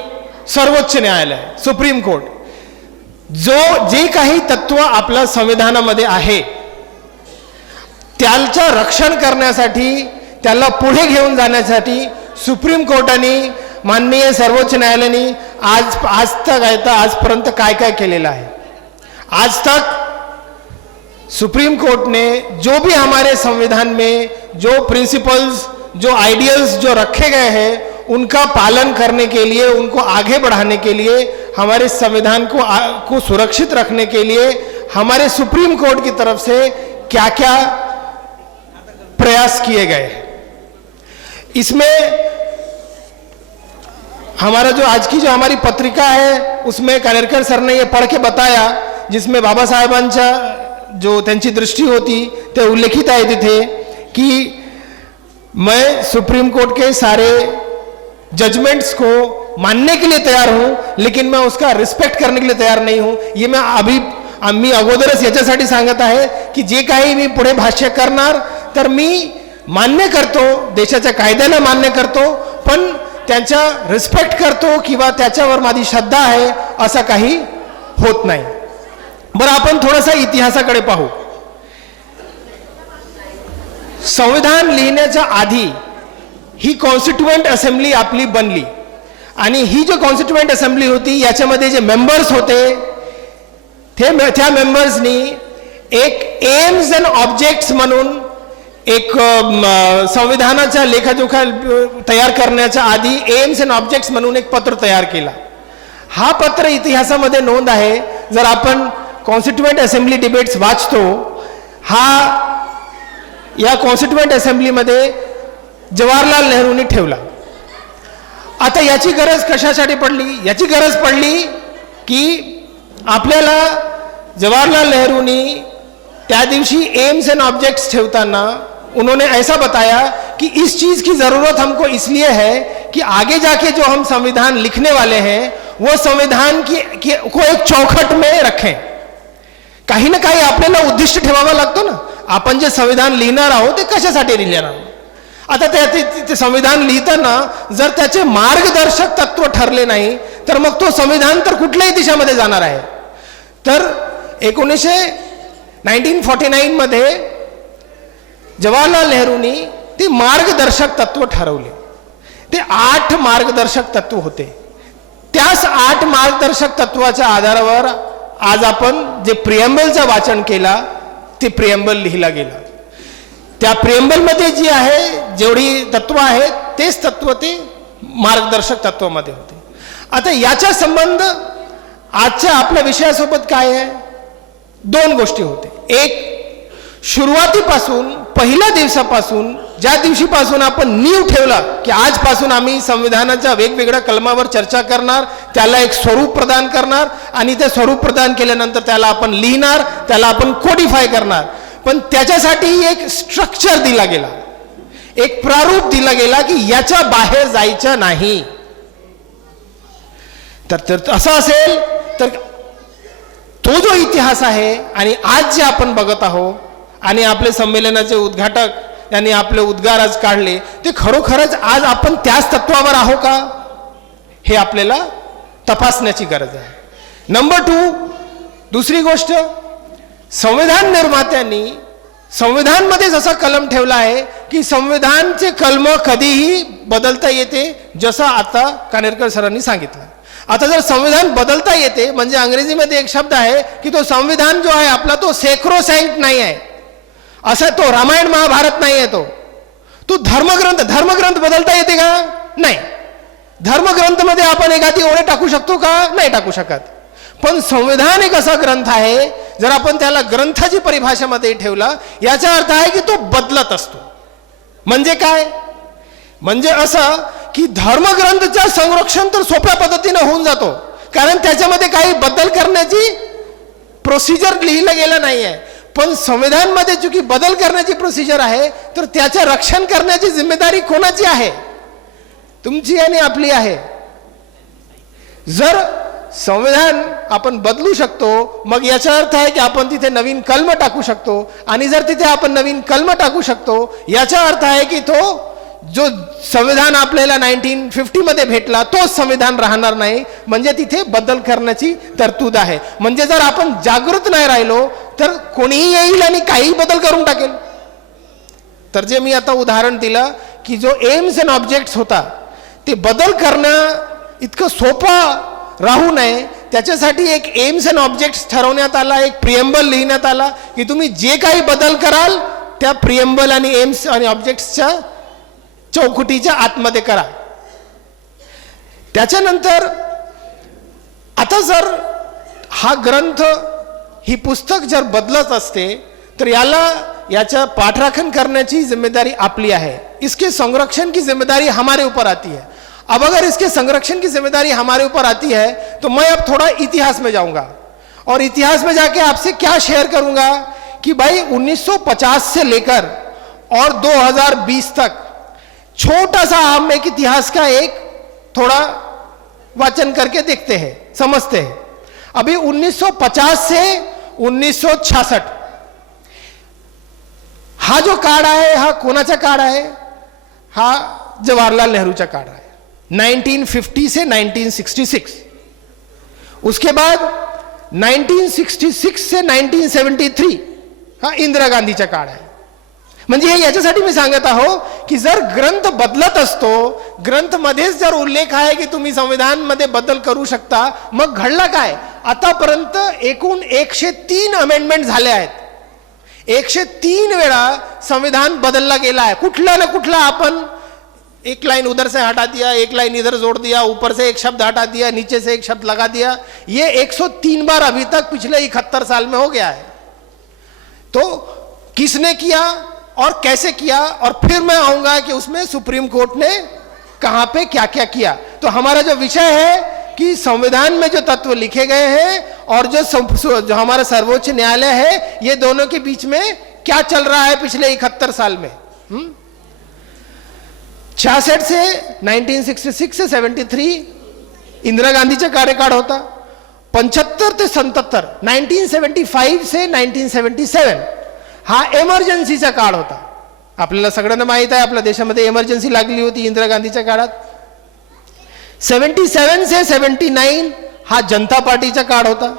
सर्वोच्च न्यायालय सुप्रीम कोर्ट जे काही तत्व आपल्या संविधानामध्ये आहे त्याचं रक्षण करण्यासाठी त्याला पुढे घेऊन जाण्यासाठी सुप्रीम कोर्टाने माननीय सर्वोच्च न्यायालयाने आजपर्यंत काय काय केलेलं आहे. आज तक सुप्रीम कोर्ट ने जो भी हमारे संविधान में जो प्रिंसिपल्स जो आइडियल्स जो रखे गए हैं उनका पालन करने के लिए, उनको आगे बढ़ाने के लिए, हमारे संविधान को सुरक्षित रखने के लिए हमारे सुप्रीम कोर्ट की तरफ से क्या क्या प्रयास किए गए. इसमें हमारा जो आज की जो हमारी पत्रिका है उसमें कानेरकर सर ने ये पढ़ के बताया जिसमें बाबासाहेबांच्या जो त्यांची दृष्टी होती ते उल्लेखित आहे तिथे की मैं सुप्रीम कोर्ट के सारे जजमेंट्स को मानने के लिए तैयार हूं लेकिन मैं उसका रिस्पेक्ट करने के लिए तैयार नहीं हूं. ये मी अगोदरच याच्यासाठी सांगत आहे की जे काही मी पुढे भाष्य करणार तर मी मान्य करतो, देशाच्या कायद्याला मान्य करतो, पण त्यांचा रिस्पेक्ट करतो किंवा त्याच्यावर माझी श्रद्धा आहे असं काही होत नाही. बरं, आपण थोडासा इतिहासाकडे पाहू. संविधान लिहिण्याच्या आधी ही कॉन्स्टिट्युएंट असेंब्ली आपली बनली आणि ही जो कॉन्स्टिट्युएंट असेंब्ली होती याच्यामध्ये जे मेंबर्स होते त्या मेंबर्सनी एक एम्स अँड ऑब्जेक्ट्स म्हणून एक संविधानाचा लेखाजोखा तयार करण्याच्या आधी एम्स अँड ऑब्जेक्ट्स म्हणून एक पत्र तयार केला. हा पत्र इतिहासामध्ये नोंद आहे. जर आपण कॉन्स्टिट्युएंट असेंब्ली डिबेट्स वाचतो, या कॉन्स्टिट्युएंट असेंब्लीमध्ये जवाहरलाल नेहरूंनी ठेवला. आता याची गरज कशासाठी पडली? याची गरज पडली की आपल्याला जवाहरलाल नेहरूंनी त्या दिवशी एम्स एंड ऑब्जेक्ट्स ठेवताना उन्होंने ऐसा बताया कि इस चीज की जरूरत हमको इसलिए है कि आगे जाके जो हम संविधान लिखने वाले हैं वो संविधान को एक चौखट में रखें. काही ना काही आपल्याला उद्दिष्ट ठेवावं लागतं ना. आपण जे संविधान लिहिणार आहोत ते कशासाठी लिहिणार आहोत. आता ते संविधान लिहिताना जर त्याचे मार्गदर्शक तत्व ठरले नाही तर मग तो संविधान तर कुठल्याही दिशामध्ये जाणार आहे. तर 1949 मध्ये जवाहरलाल नेहरूंनी ते मार्गदर्शक तत्व ठरवले. ते 8 मार्गदर्शक तत्व होते. त्याच 8 मार्गदर्शक तत्वाच्या आधारावर आज आपण जे प्रिएम्बलचं वाचन केला ते प्रिएम्बल लिहिला गेला. त्या प्रिएम्बलमध्ये जी आहे जेवढी तत्व आहेत तेच तत्व ते मार्गदर्शक तत्वामध्ये होते. आता याचा संबंध आजच्या आपल्या विषयासोबत काय आहे? 2 गोष्टी होते. एक, सुरुवातीपासून पहिल्या दिवसापासून ज्या दिवशीपासून आपण नीव ठेवला की आजपासून आम्ही संविधानाच्या वेगवेगळ्या कलमावर चर्चा करणार, त्याला एक स्वरूप प्रदान करणार आणि ते स्वरूप प्रदान केल्यानंतर त्याला आपण लिहिणार, त्याला आपण कोडिफाय करणार. पण त्याच्यासाठी एक स्ट्रक्चर दिला गेला, एक प्रारूप दिला गेला की याच्या बाहेर जायचं नाही. तर असं असेल तर तो जो इतिहास आहे आणि आज जे आपण बघत आहोत आणि आपले संमेलनाचे उद्घाटक यांनी आपले उद्गार आज काढले, ते खरोखरच आज आपण त्याच तत्वावर आहो का, हे आपल्याला तपासण्याची गरज आहे. नंबर 2, दुसरी गोष्ट, संविधान निर्मात्यांनी संविधानमध्ये जसा कलम ठेवला आहे की संविधानचे कलम कधीही बदलता येते, जसं आता कानेरकर सरांनी सांगितलं. आता जर संविधान बदलता येते म्हणजे इंग्रजीमध्ये एक शब्द आहे की तो संविधान जो आहे आपला तो सेक्रोसॅन्क्ट नाही आहे, असा तो रामायण महाभारत नाही आहे, तो धर्मग्रंथ बदलता येते का? नाही. धर्मग्रंथमध्ये आपण एखादी ओळे टाकू शकतो का? नाही टाकू शकत. पण संविधान एक असा ग्रंथ आहे, जर आपण त्याला ग्रंथाची परिभाषेमध्ये ठेवला, याचा अर्थ आहे की तो बदलत असतो. म्हणजे काय? म्हणजे असं की धर्मग्रंथचं संरक्षण तर सोप्या पद्धतीने होऊन जातो, कारण त्याच्यामध्ये काही बदल करण्याची प्रोसिजर लिहिलं गेलं नाही आहे. पण संविधानमध्ये चुकी बदल करण्याची प्रोसिजर आहे, तर त्याचे रक्षण करण्याची जिम्मेदारी कोणाची आहे? तुमची आणि आपली आहे. जर संविधान आपण बदलू शकतो, मग याचा अर्थ आहे की आपण तिथे नवीन कलम टाकू शकतो, आणि जर तिथे आपण नवीन कलम टाकू शकतो, याचा अर्थ आहे की तो जो संविधान आपल्याला 1950 मध्ये भेटला तोच संविधान राहणार नाही, म्हणजे तिथे बदल करण्याची तरतूद आहे. म्हणजे जर आपण जागृत नाही राहिलो तर कोणीही येईल आणि काही बदल करून टाकेल. तर जे मी आता उदाहरण दिलं की जो एम्स अँड ऑब्जेक्ट्स होता, ते बदल करणं इतकं सोपं राहू नये, त्याच्यासाठी एक एम्स अँड ऑब्जेक्ट्स ठरवण्यात आला, एक प्रिएम्बल लिहिण्यात आला की तुम्ही जे काही बदल कराल त्या प्रिएम्बल आणि एम्स आणि ऑब्जेक्ट्सच्या चौकटीच्या आतमध्ये करा. त्याच्यानंतर आता जर हा ग्रंथ, ही पुस्तक जर बदलत असते तर याच्या पाठराखण करण्याची जिम्मेदारी आपली है, इसके संरक्षण की जिम्मेदारी हमारे ऊपर आती है. अब अगर इसके संरक्षण की जिम्मेदारी हमारे ऊपर आती है तो मैं अब थोड़ा इतिहास में जाऊंगा और इतिहास में जाके आपसे क्या शेयर करूंगा कि भाई 1950 से लेकर और 2020 तक छोटा सा हम एक इतिहास का एक थोड़ा वाचन करके देखते हैं, समझते हैं. अभी 1950 से 1966 हा जो काळ आहे हा कोणाचा काळ आहे? हा जवाहरलाल नेहरूचा काळ आहे. 1950 से 1966. उसके बाद 1966 से 1973 हा इंदिरा गांधीचा काळ आहे. म्हणजे हे याच्यासाठी मी सांगत आहो की जर ग्रंथ बदलत असतो, ग्रंथ मध्येच जर उल्लेख आहे की तुम्ही संविधान मध्ये बदल करू शकता, मग घडला काय? आतापर्यंत एकूण 103 अमेंडमेंट झाले आहेत. 103 वेळा संविधान बदलला गेला है. कुठला ना कुठला आपण एक लाइन उधर से हटा दिया, एक लाइन इधर जोड़ दिया, ऊपर से एक शब्द हटा दिया, नीचे से एक शब्द लगा दिया. ये 103 बार अभी तक पिछले 71 साल में हो गया है. तो किसने किया और कैसे किया, और फिर मैं आऊंगा कि उसमें सुप्रीम कोर्ट ने कहां पे क्या क्या किया. तो हमारा जो विषय है कि संविधान में जो तत्व लिखे गए हैं और जो हमारा सर्वोच्च न्यायालय है, ये दोनों के बीच में क्या चल रहा है पिछले 71 साल में. 66 से 1966 से 73 इंदिरा गांधीचा कार्यकाळ होता. 75 ते 77 1975 से 1977 हा एमर्जन्सीचा काळ होता. आपल्याला सगळ्यांना माहित आहे आपल्या देशामध्ये एमर्जन्सी लागली होती इंदिरा गांधीच्या काळात. 77 से 79 हा जनता पार्टीचा काळ होता.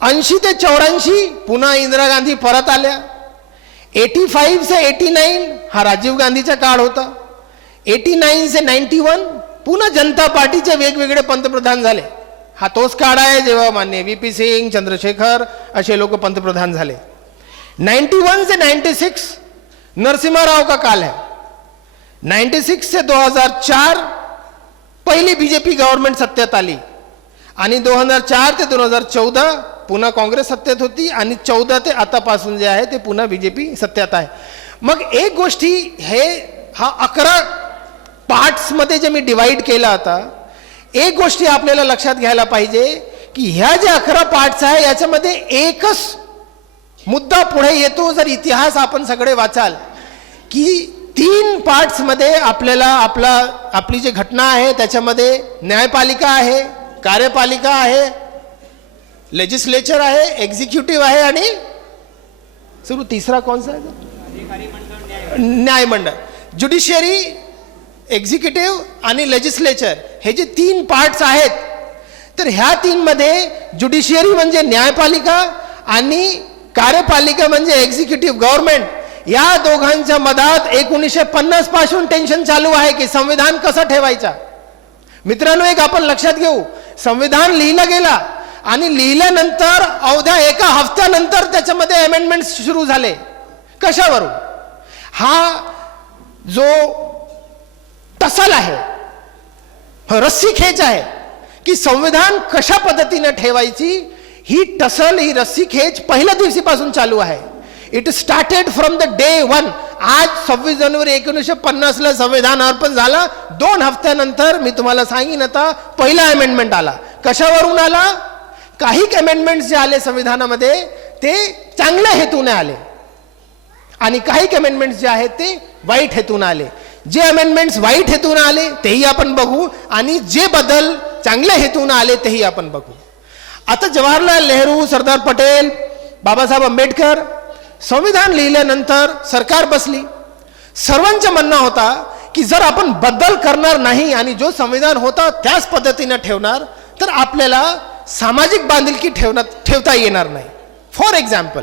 80 ते 84 पुन्हा इंदिरा गांधी परत आल्या. 85 से 89 हा राजीव गांधीचा काळ होता. 89 से 91 पुन्हा जनता पार्टीचे वेगवेगळे पंतप्रधान झाले. हा तोच काळ आहे जेव्हा माननीय VP सिंग, चंद्रशेखर असे लोक पंतप्रधान झाले. 91 से 96 नरसिम्हा राव का काल है. 96 से 2004 पहिली बीजेपी गव्हर्नमेंट सत्तेत आली आणि 2004 ते 2014 पुन्हा काँग्रेस सत्तेत होती आणि 14 ते आतापासून जे आहे ते पुन्हा बीजेपी सत्तेत आहे. मग एक गोष्टी हा 11 पार्ट्समध्ये जे मी डिवाइड केला आता, एक गोष्टी आपल्याला लक्षात घ्यायला पाहिजे की ह्या ज्या 11 पार्ट्स आहे याच्यामध्ये एकच मुद्दा पुढे येतो. जर इतिहास आपण सगळे वाचाल की 3 पार्ट्समध्ये आपल्याला आपली जी घटना आहे त्याच्यामध्ये न्यायपालिका आहे, कार्यपालिका आहे, लेजिस्लेचर आहे, एक्झिक्युटिव्ह आहे आणि सुरू तिसरा कोणता आहे? न्यायमंडळ. ज्युडिशियरी, एक्झिक्युटिव्ह आणि लेजिस्लेचर हे जे 3 पार्ट्स आहेत, तर ह्या 3 मध्ये ज्युडिशियरी म्हणजे न्यायपालिका आणि कार्यपालिका म्हणजे एक्झिक्युटिव्ह गव्हर्नमेंट, या दोघांच्या मधात 1950 पासून टेन्शन चालू आहे की संविधान कसं ठेवायचा. मित्रांनो, एक आपण लक्षात घेऊ, संविधान लिहिलं गेला आणि लिहिल्यानंतर अवघ्या एका हफ्त्यानंतर त्याच्यामध्ये अमेंडमेंट सुरू झाले. कशावरून? हा जो टसल आहे, रस्सीखेच आहे की संविधान कशा पद्धतीने ठेवायची, ही टसल, ही रस्सीखेच पहिल्या दिवशीपासून चालू आहे. It started from the day 1. आज 26 जानेवारी 1950 ला संविधान अर्पण झाला. 2 हफ्त्यानंतर मी तुम्हाला सांगेन आता पहिला अमेंडमेंट आला. कशावरून आला? काही अमेंडमेंट्स जे आले संविधानामध्ये ते चांगल्या हेतूने आले आणि काही अमेंडमेंट्स जे आहेत ते वाईट हेतून आले. जे अमेंडमेंट्स वाईट हेतून आले तेही आपण बघू आणि जे बदल चांगल्या हेतून आले तेही आपण बघू. आता जवाहरलाल नेहरू, सरदार पटेल, बाबासाहेब आंबेडकर संविधान लिहिल्यानंतर सरकार बसली. सर्वांचं म्हणणं होता की जर आपण बदल करणार नाही आणि जो संविधान होता त्याच पद्धतीने ठेवणार तर आपल्याला सामाजिक बांधिलकी ठेवता येणार नाही. फॉर एक्झाम्पल,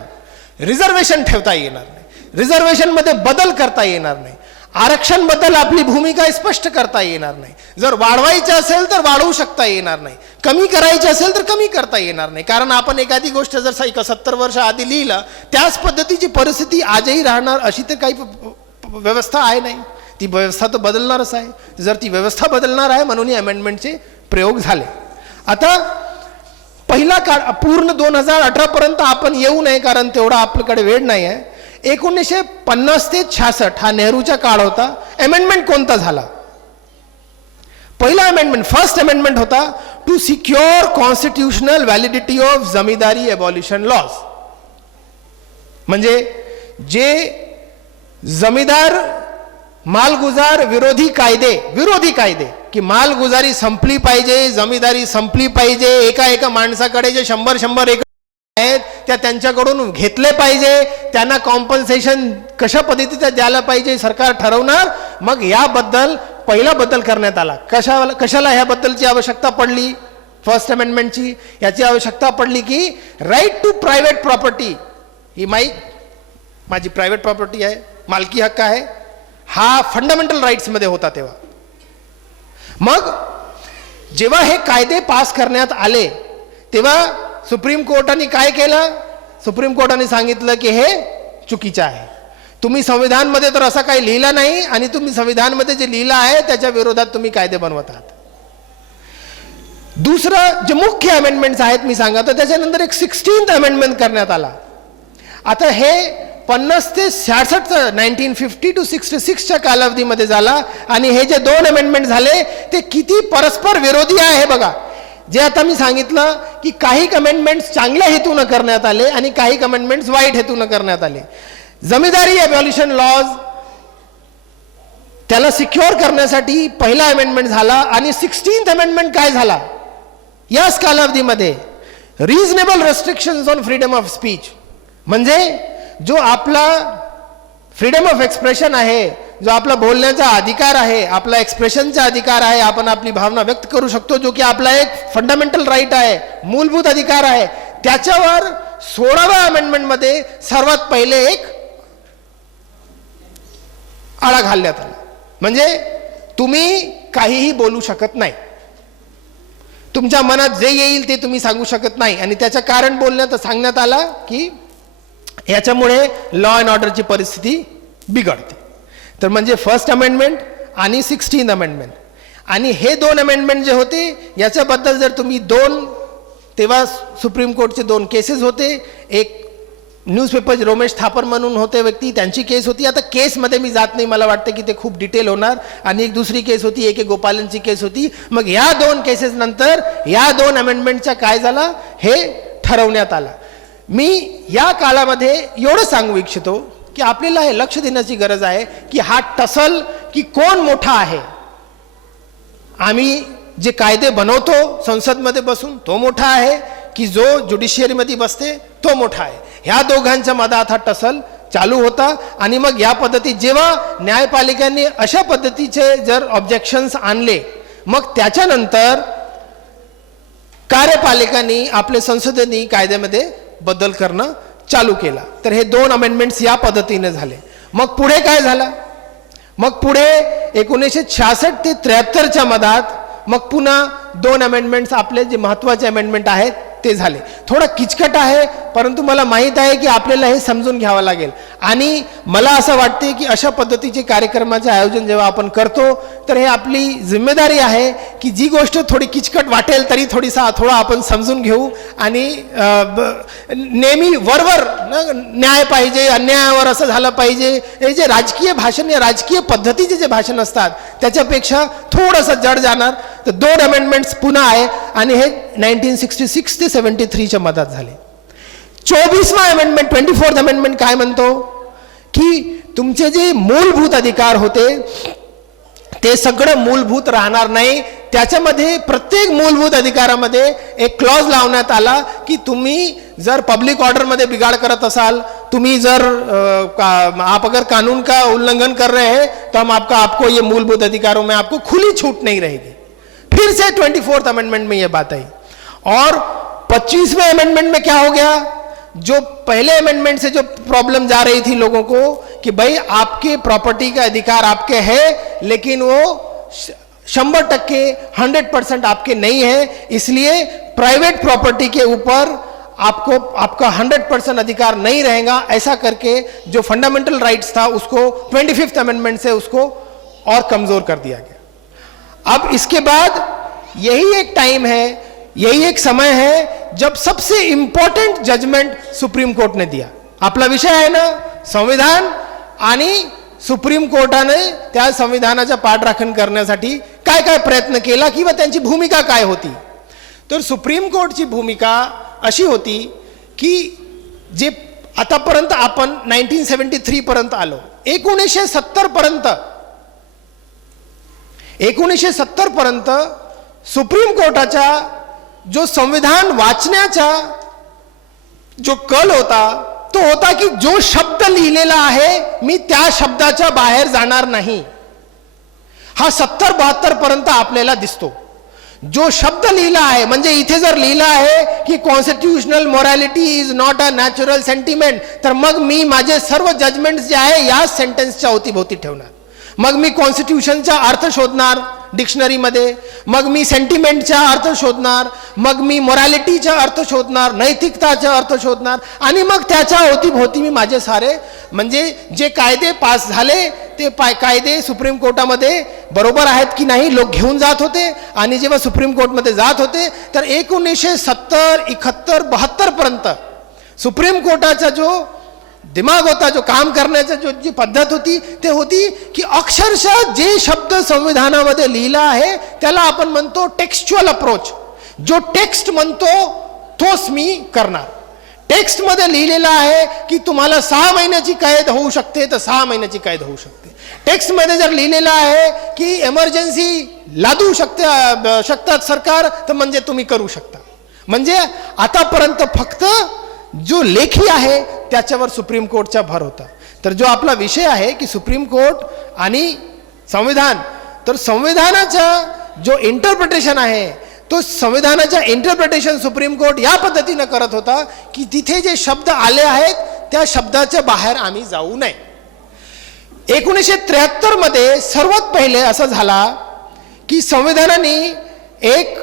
रिझर्वेशन ठेवता येणार नाही, रिझर्वेशन मध्ये बदल करता येणार नाही, आरक्षण बद्दल आपली भूमिका स्पष्ट करता येणार नाही, जर वाढवायचे असेल तर वाढवू शकता येणार नाही, कमी करायचे असेल तर कमी करता येणार नाही. कारण आपण एखादी गोष्ट जर 70 वर्ष आधी लिहिलं त्याच पद्धतीची परिस्थिती आजही राहणार अशी तर काही व्यवस्था आहे नाही. ती व्यवस्था तर बदलणारच आहे. जर ती व्यवस्था बदलणार आहे म्हणून अमेंडमेंटचे प्रयोग झाले. आता पहिला काळ पूर्ण 2018 पर्यंत आपण येऊ नये कारण तेवढा आपल्याकडे वेळ नाही आहे. 1950 ते 66 हा नेहरूचा काळ होता. अमेंडमेंट कोणता झाला? पहिला अमेंडमेंट, फर्स्ट अमेंडमेंट होता to secure constitutional validity of zamindari abolition lodge. म्हणजे जे जमीदार मालगुजार विरोधी कायदे की मालगुजारी संपली पाहिजे, जमीदारी संपली पाहिजे, एका माणसाकडे जे 100 एकर आहेत त्या त्यांच्याकडून घेतले पाहिजे, त्यांना कॉम्पन्सेशन कशा पद्धतीने द्यायला पाहिजे सरकार ठरवणार. मग याबद्दल पहिला बदल करण्यात आला. कशाला ह्या बद्दलची आवश्यकता पडली? फर्स्ट अमेंडमेंटची याची आवश्यकता पडली की राईट टू प्रायव्हेट प्रॉपर्टी, ही माझी प्रायव्हेट प्रॉपर्टी आहे, मालकी हक्क आहे, हा फंडामेंटल राईट्स मध्ये होता तेव्हा. मग जेव्हा हे कायदे पास करण्यात आले तेव्हा सुप्रीम कोर्टाने काय केलं? सुप्रीम कोर्टाने सांगितलं की हे चुकीचं आहे. तुम्ही संविधानमध्ये तर असं काही लिहिलं नाही आणि तुम्ही संविधानमध्ये जे लिहिलं आहे त्याच्या विरोधात तुम्ही कायदे बनवत आहात. दुसरं जे मुख्य अमेंडमेंट्स आहेत मी सांगतो, त्याच्यानंतर एक 16th अमेंडमेंट करण्यात आला. आता हे 50 ते 66 1950 to 66च्या कालावधीमध्ये झाला आणि हे जे 2 अमेंडमेंट झाले ते किती परस्पर विरोधी आहे हे बघा. जे आता मी सांगितलं की काही अमेंडमेंट्स चांगल्या हेतून करण्यात आले आणि काही अमेंडमेंट्स वाईट हेतून करण्यात आले. जमीदारी एबॉल्युशन लॉज त्याला सिक्युअर करण्यासाठी पहिला अमेंडमेंट झाला आणि 16th अमेंडमेंट काय झाला याच कालावधीमध्ये? Reasonable restrictions on freedom of speech, म्हणजे जो आपला फ्रीडम ऑफ एक्सप्रेशन आहे, जो आपला बोलण्याचा अधिकार आहे, आपला एक्सप्रेशनचा अधिकार आहे, आपण आपली भावना व्यक्त करू शकतो, जो की आपला एक फंडामेंटल राईट आहे, मूलभूत अधिकार आहे, त्याच्यावर 16व्या अमेंडमेंट मध्ये सर्वात पहिले एक आळा घालण्यात आला. म्हणजे तुम्ही काहीही बोलू शकत नाही, तुमच्या मनात जे येईल ते तुम्ही सांगू शकत नाही. आणि त्याचं कारण सांगण्यात आला की याच्यामुळे लॉ अँड ऑर्डरची परिस्थिती बिघडते. तर म्हणजे फर्स्ट अमेंडमेंट आणि 16th अमेंडमेंट आणि हे 2 अमेंडमेंट जे होते याच्याबद्दल जर तुम्ही तेव्हा सुप्रीम कोर्टचे 2 केसेस होते, एक न्यूजपेपर रमेश थापर म्हणून होते व्यक्ती, त्यांची केस होती. आता केसमध्ये मी जात नाही, मला वाटतं की ते खूप डिटेल होणार. आणि एक दुसरी केस होती, ए के गोपालनची केस होती. मग या 2 केसेस नंतर या 2 अमेंडमेंटच्या काय झाला हे ठरवण्यात आलं. मी या काळामध्ये एवढं सांगू इच्छितो की आपल्याला हे लक्ष देण्याची गरज आहे की हा टसल की कोण मोठा आहे. आम्ही जे कायदे बनवतो संसदमध्ये बसून तो मोठा आहे की जो ज्युडिशियरीमध्ये बसते तो मोठा आहे. ह्या दोघांच्या मधात हा टसल चालू होता. आणि मग या पद्धतीत जेव्हा न्यायपालिकांनी अशा पद्धतीचे जर ऑब्जेक्शन्स आणले, मग त्याच्यानंतर कार्यपालिकांनी आपले संसदेने कायद्यामध्ये बदल करणं चालू केला. तर हे 2 अमेंडमेंट्स या पद्धतीने झाले. मग पुढे काय झालं? मग पुढे 1966 ते 73च्या मधात मग पुन्हा 2 अमेंडमेंट्स आपले जे महत्त्वाचे अमेंडमेंट आहेत ते झाले. थोडं किचकट आहे, परंतु मला माहीत आहे की आपल्याला हे समजून घ्यावं लागेल. आणि मला असं वाटते की अशा पद्धतीचे कार्यक्रमाचे आयोजन जेव्हा आपण करतो तर हे आपली जिम्मेदारी आहे की जी गोष्ट थोडी किचकट वाटेल तरी थोडं आपण समजून घेऊ. आणि नेहमी वरवर न्याय पाहिजे, अन्यायावर असं झालं पाहिजे, हे जे राजकीय भाषण या राजकीय पद्धतीचे जे भाषण असतात त्याच्यापेक्षा थोडंसं जड जाणार. तर 2 अमेंडमेंट्स पुन्हा आहे आणि हे 1966 ते 73च्या मधात झाले. 24वा अमेंडमेंट 24th अमेंडमेंट काय म्हणतो की तुमचे जे मूलभूत अधिकार होते ते सगळं मूलभूत राहणार नाही. त्याच्यामध्ये प्रत्येक मूलभूत अधिकारामध्ये एक क्लॉज लावण्यात आला की तुम्ही जर पब्लिक ऑर्डरमध्ये बिगाड़ करत असाल, तुम्ही जर आप अगर कानून का उल्लंघन कर रहे हैं तो हम आपको ये मूलभूत अधिकारों में आपको खुली छूट नहीं रहेगी. फिर से 24th अमेंडमेंट में ये बात आई. और 25वें अमेंडमेंट में क्या हो गया? जो पहले अमेंडमेंट से जो प्रॉब्लम जा रही थी लोगों को कि भाई आपके प्रॉपर्टी का अधिकार आपके है लेकिन वो 100% 100% आपके नहीं है, इसलिए प्राइवेट प्रॉपर्टी के ऊपर आपका 100% अधिकार नहीं रहेगा. ऐसा करके जो फंडामेंटल राइट्स था उसको 25th अमेंडमेंट से उसको और कमजोर कर दिया गया. अब इसके बाद यही एक टाइम है, यही एक समय है जब सबसे इंपॉर्टेंट जजमेंट सुप्रीम कोर्ट ने दिया. आपला विषय आहे ना संविधान, आणि सुप्रीम कोर्टाने त्या संविधानाचा पाठराखण करण्यासाठी काय काय प्रयत्न केला किंवा त्यांची भूमिका काय होती. तर सुप्रीम कोर्टची भूमिका अशी होती की जे आतापर्यंत आपण 1973 पर्यंत आलो, 1970 पर्यंत सुप्रीम कोर्टाचा जो संविधान वाचण्याचा जो कल होता तो होता की जो शब्द लिहिलेला आहे मी त्या शब्दाच्या बाहेर जाणार नाही. हा 70-72 पर्यंत आपल्याला दिसतो. जो शब्द लिहिला आहे म्हणजे इथे जर लिहिला आहे की constitutional morality is not a natural sentiment, तर मग मी माझे सर्व जजमेंट्स जे आहे या सेंटेन्सच्या अवतीभोवती ठेवणार. मग मी कॉन्स्टिट्यूशनचा अर्थ शोधणार डिक्शनरीमध्ये, मग मी सेंटिमेंटचा अर्थ शोधणार, मग मी मोरॅलिटीचा अर्थ शोधणार, नैतिकताचा अर्थ शोधणार, आणि मग त्याच्या अवतीभोवती मी माझे सारे म्हणजे जे कायदे पास झाले ते कायदे सुप्रीम कोर्टामध्ये बरोबर आहेत की नाही लोक घेऊन जात होते. आणि जेव्हा सुप्रीम कोर्टमध्ये जात होते तर 1970, 71, 72 पर्यंत सुप्रीम कोर्टाचा जो दिमाग होता, जो काम करण्याचा जी पद्धत होती ते होती की अक्षरशः जे शब्द संविधानामध्ये लिहिला आहे त्याला आपण म्हणतो टेक्स्च्युअल अप्रोच. जो टेक्स्ट म्हणतो तोच मी करणार. टेक्स्ट मध्ये लिहिलेला आहे की तुम्हाला 6 महिन्याची कैद होऊ शकते तर 6 महिन्याची कैद होऊ शकते. टेक्स्ट मध्ये जर लिहिलेला आहे की इमर्जन्सी लादू शकतात सरकार तर म्हणजे तुम्ही करू शकता. म्हणजे आतापर्यंत फक्त जो लेखी आहे त्याच्यावर सुप्रीम कोर्टचा भर होता. तर जो आपला विषय आहे की सुप्रीम कोर्ट आणि संविधान, तर संविधानाचा जो इंटरप्रिटेशन आहे तो संविधानाचा इंटरप्रिटेशन सुप्रीम कोर्ट या पद्धतीने करत होता की तिथे जे शब्द आले आहेत त्या शब्दाच्या बाहेर आम्ही जाऊ नये. 1973 मध्ये सर्वात पहिले असं झाला की संविधानाने एक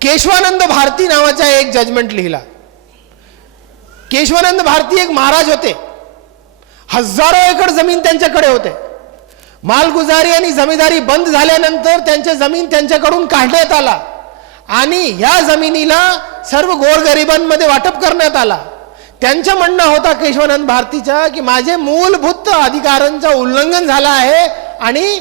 केशवानंद भारती नावाचा एक जजमेंट लिहिला. केशवानंद भारती एक महाराज होते. हजारो एकर जमीन त्यांच्याकडे होते. मालगुजारी आणि जमीनदारी बंद झाल्यानंतर त्यांच्या जमीन त्यांच्याकडून काढण्यात आला आणि या जमिनीला सर्व गोरगरिबांमध्ये वाटप करण्यात आला. त्यांचं म्हणणं होता केशवानंद भारतीचा की माझे मूलभूत अधिकारांचं उल्लंघन झालं आहे आणि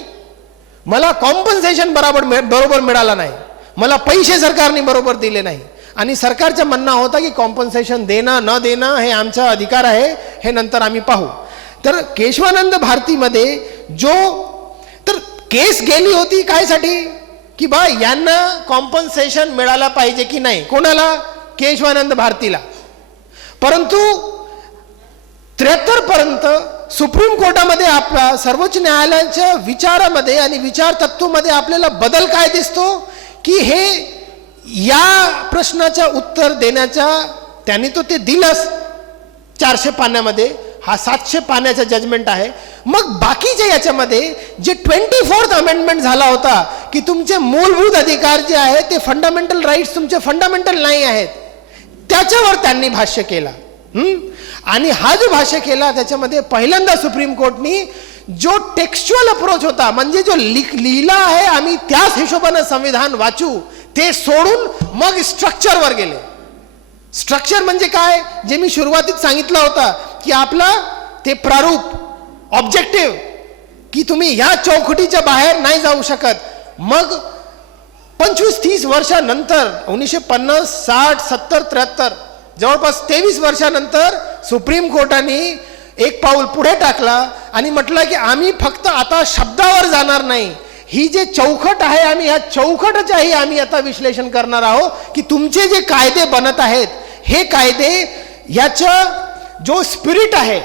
मला कॉम्पन्सेशन बरोबर मिळाला नाही, मला पैसे सरकारने बरोबर दिले नाही. आणि सरकारचं म्हणणं होतं की कॉम्पन्सेशन देणं न देणं हे आमचा अधिकार आहे, हे नंतर आम्ही पाहू. तर केशवानंद भारतीमध्ये तर केस गेली होती कायसाठी की बा यांना कॉम्पन्सेशन मिळालं पाहिजे की नाही. कोणाला? केशवानंद भारतीला. परंतु 73 पर्यंत सुप्रीम कोर्टामध्ये आपला सर्वोच्च न्यायालयाच्या विचारामध्ये आणि विचार तत्वामध्ये आपल्याला बदल काय दिसतो की हे या प्रश्नाचं उत्तर देण्याच्या त्यांनी तो ते दिलंच 400 पानामध्ये, हा 700 पानाचा जजमेंट आहे. मग बाकीच्या याच्यामध्ये जे 24th अमेंडमेंट झाला होता की तुमचे मूलभूत अधिकार जे आहे ते फंडामेंटल राईट्स तुमचे फंडामेंटल नाही आहेत, त्याच्यावर त्यांनी भाष्य केला. आणि हा जो भाष्य केला त्याच्यामध्ये पहिल्यांदा सुप्रीम कोर्टनी जो टेक्स्च्युअल अप्रोच होता, म्हणजे जो लिहिला आहे आम्ही त्याच हिशोबाने संविधान वाचू, ते सोडून मग स्ट्रक्चरवर गेले. स्ट्रक्चर म्हणजे काय, जे मी सुरुवातीत सांगितलं होतं की आपला ते प्रारूप ऑब्जेक्टिव्ह की तुम्ही ह्या चौकटीच्या बाहेर नाही जाऊ शकत. मग 25-30 वर्षानंतर 1950, 60, 70, 73 जवळपास 23 वर्षानंतर सुप्रीम कोर्टाने एक पाऊल पुढे टाकला आणि म्हटलं की आम्ही फक्त आता शब्दावर जाणार नाही, ही जे चौकट आहे आम्ही ह्या चौकटच्याही आम्ही आता विश्लेषण करणार आहोत की तुमचे जे कायदे बनत आहेत हे कायदे याचा जो स्पिरिट आहे,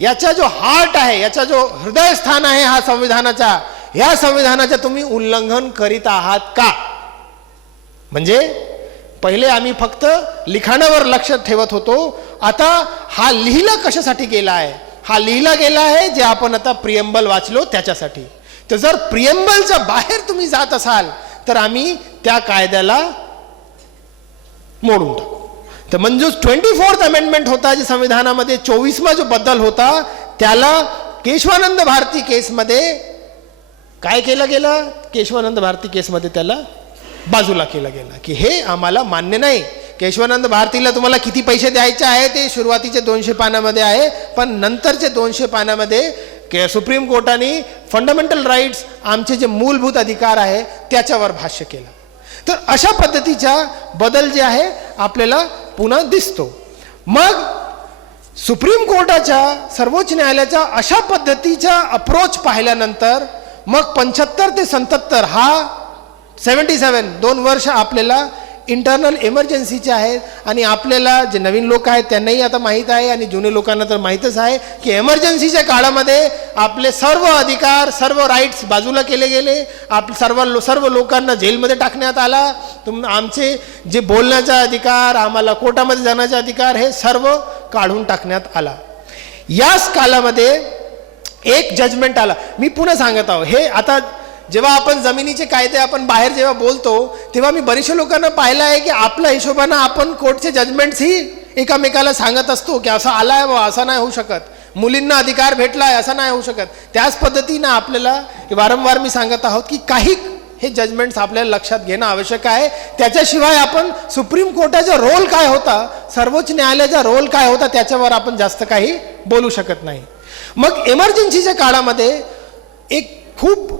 याचा जो हार्ट आहे, याचा जो हृदयस्थान आहे हा संविधानाचा, ह्या संविधानाचा तुम्ही उल्लंघन करीत आहात का. म्हणजे पहिले आम्ही फक्त लिखाणावर लक्ष ठेवत होतो, आता हा लिहिला कशासाठी गेला आहे, हा लिहिला गेला आहे जे आपण आता प्रिएम्बल वाचलो त्याच्यासाठी. तर जर प्रिएम्बलच्या बाहेर तुम्ही जात असाल तर आम्ही त्या कायद्याला मोडून टाकू. तर म्हणजे 24th अमेंडमेंट होता जे संविधानामध्ये 24वा जो बदल होता त्याला केशवानंद भारती केसमध्ये काय केलं गेलं, केशवानंद भारती केसमध्ये त्याला बाजूला केला गेला की हे आम्हाला मान्य नाही. केशवानंद भारतीला तुम्हाला किती पैसे द्यायचे आहे ते सुरुवातीचे 200 पानामध्ये आहे, पण नंतरचे 200 पानामध्ये सुप्रीम कोर्टाने फंडामेंटल राईट्स आमचे जे मूलभूत अधिकार आहे त्याच्यावर भाष्य केलं. तर अशा पद्धतीचा बदल जे आहे आपल्याला पुन्हा दिसतो. मग सुप्रीम कोर्टाच्या सर्वोच्च न्यायालयाचा अशा पद्धतीचा अप्रोच पाहिल्यानंतर मग 75 ते 77 हा 77 2 वर्ष आपल्याला इंटरनल इमर्जन्सीचे आहेत. आणि आपल्याला जे नवीन लोक आहेत त्यांनाही आता माहीत आहे आणि जुने लोकांना तर माहीतच आहे की इमर्जन्सीच्या काळामध्ये आपले सर्व अधिकार, सर्व राईट्स बाजूला केले गेले. सर्व लोकांना जेलमध्ये टाकण्यात आला. आमचे जे बोलण्याचा अधिकार, आम्हाला कोर्टामध्ये जाण्याचा अधिकार हे सर्व काढून टाकण्यात आला. याच कालामध्ये एक जजमेंट आला. मी पुन्हा सांगत आहो, हे आता जेव्हा आपण जमिनीचे कायदे आपण बाहेर जेव्हा बोलतो तेव्हा मी बरेचशा लोकांना पाहिलं आहे की आपल्या हिशोबानं आपण कोर्टचे जजमेंट्स ही एकामेकाला सांगत असतो की असं आलाय व असं नाही होऊ शकत, मुलींना अधिकार भेटलाय असं नाही होऊ शकत. त्याच पद्धतीनं आपल्याला वारंवार मी सांगत आहोत की काही हे जजमेंट्स आपल्याला लक्षात घेणं आवश्यक आहे. त्याच्याशिवाय आपण सुप्रीम कोर्टाचा रोल काय होता, सर्वोच्च न्यायालयाचा रोल काय होता त्याच्यावर आपण जास्त काही बोलू शकत नाही. मग इमर्जन्सीच्या काळामध्ये एक खूप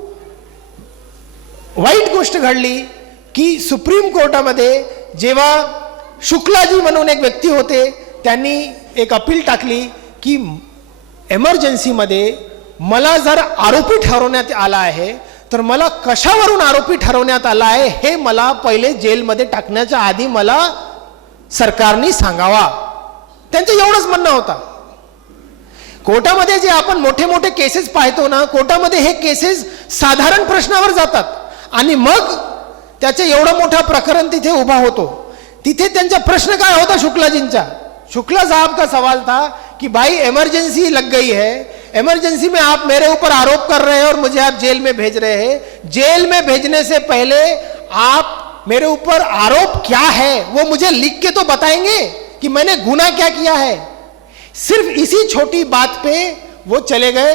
वाईट गोष्ट घडली की सुप्रीम कोर्टामध्ये जेव्हा शुक्लाजी म्हणून एक व्यक्ती होते त्यांनी एक अपील टाकली की इमर्जन्सीमध्ये मला जर आरोपी ठरवण्यात आला आहे तर मला कशावरून आरोपी ठरवण्यात आला आहे हे मला पहिले जेलमध्ये टाकण्याच्या आधी मला सरकारने सांगावा. त्यांचं एवढंच म्हणणं होता. कोर्टामध्ये जे आपण मोठे मोठे केसेस पाहतो ना, कोर्टामध्ये हे केसेस साधारण प्रश्नावर जातात आणि मग त्याचे एवढं मोठं प्रकरण तिथे उभा होतो. तिथे त्यांचा प्रश्न काय होता शुक्लाजींचा, शुक्ला साहब का सवाल था कि भाई इमरजेंसी लग गई है, इमरजेंसी में आप मेरे ऊपर आरोप कर रहे हैं और मुझे आप जेल में भेज रहे हैं. जेल में भेजने से पहले आप मेरे ऊपर आरोप क्या है वो मुझे लिख के तो बताएंगे कि मैंने गुनाह क्या किया है. सिर्फ इसी छोटी बात पे वो चले गए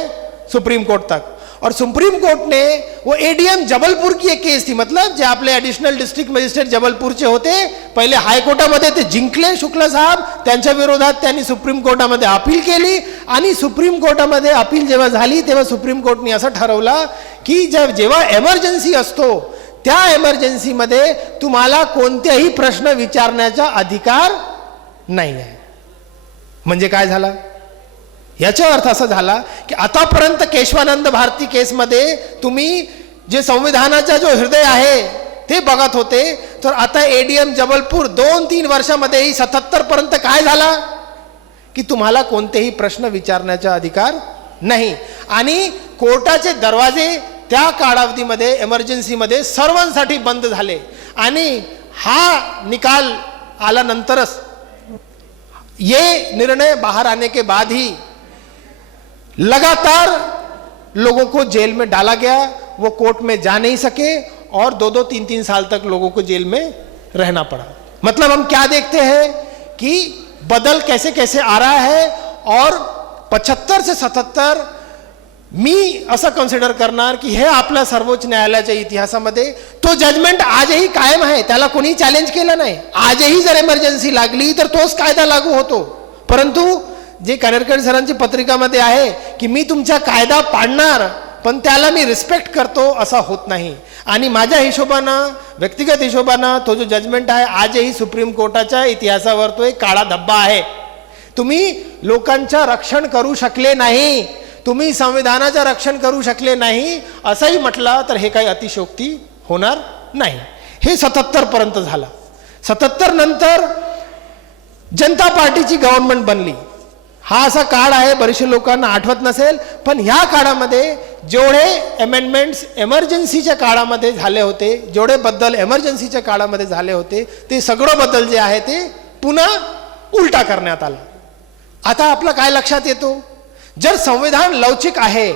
सुप्रीम कोर्ट तक. और सुप्रीम कोर्ट ने वो एडीएम जबलपुर की एक केस थी, मतलब जे आपले ॲडिशनल डिस्ट्रिक्ट मजिस्ट्रेट जबलपूरचे होते, पहिले हायकोर्टामध्ये ते जिंकले शुक्ला साहेब, त्यांच्या विरोधात त्यांनी सुप्रीम कोर्टामध्ये अपील केली आणि सुप्रीम कोर्टामध्ये अपील जेव्हा झाली तेव्हा सुप्रीम कोर्टने असं ठरवलं की जेव्हा एमर्जन्सी असतो त्या एमर्जन्सीमध्ये तुम्हाला कोणतेही प्रश्न विचारण्याचा अधिकार नाही आहे. म्हणजे काय झाला, याचा अर्थ असा झाला की आतापर्यंत केशवानंद भारती केसमध्ये तुम्ही जे संविधानाचा जो हृदय आहे ते बघत होते, तर आता एडीएम जबलपूर 2-3 वर्षामध्येही 77 पर्यंत काय झाला की तुम्हाला कोणतेही प्रश्न विचारण्याचा अधिकार नाही. आणि कोर्टाचे दरवाजे त्या कालावधीमध्ये एमर्जन्सीमध्ये सर्वांसाठी बंद झाले आणि हा निकाल आल्यानंतरच ये निर्णय बाहर आने के बाद ही लगातार लोगों को जेल में डाला गया, वो कोर्ट में जा नहीं सके और 2-2, 3-3 साल तक लोगों को जेल में रहना पड़ा. मतलब हम क्या देखते हैं कि बदल कैसे कैसे आ रहा है और 75 से 77 मी असं कन्सिडर करणार की हे आपल्या सर्वोच्च न्यायालयाच्या इतिहासामध्ये तो जजमेंट आजही कायम आहे, त्याला कोणी चॅलेंज केलं नाही. आजही जर एमर्जन्सी लागली तर तोच कायदा लागू होतो. परंतु जे कानेरकर सरांची पत्रिकामध्ये आहे की मी तुमचा कायदा पाडणार पण त्याला मी रिस्पेक्ट करतो, असा होत नाही. आणि माझ्या हिशोबानं, व्यक्तिगत हिशोबानं तो जो जजमेंट आहे आजही सुप्रीम कोर्टाच्या इतिहासावर तो एक काळा धब्बा आहे. तुम्ही लोकांचं रक्षण करू शकले नाही, तुम्ही संविधानाचं रक्षण करू शकले नाही असंही म्हटलं तर हे काही अतिशयोक्ती होणार नाही. हे 77 पर्यंत झालं. 77 नंतर जनता पार्टीची गव्हर्नमेंट बनली. हा असा काळ आहे, बरेचसे लोकांना आठवत नसेल, पण ह्या काळामध्ये जेवढे अमेंडमेंट्स एमर्जन्सीच्या काळामध्ये झाले होते, जेवढे बदल एमर्जन्सीच्या काळामध्ये झाले होते, ते सगळं बदल जे आहे ते पुन्हा उलटा करण्यात आला. आता आपलं काय लक्षात येतो, जर संविधान लवचिक आहे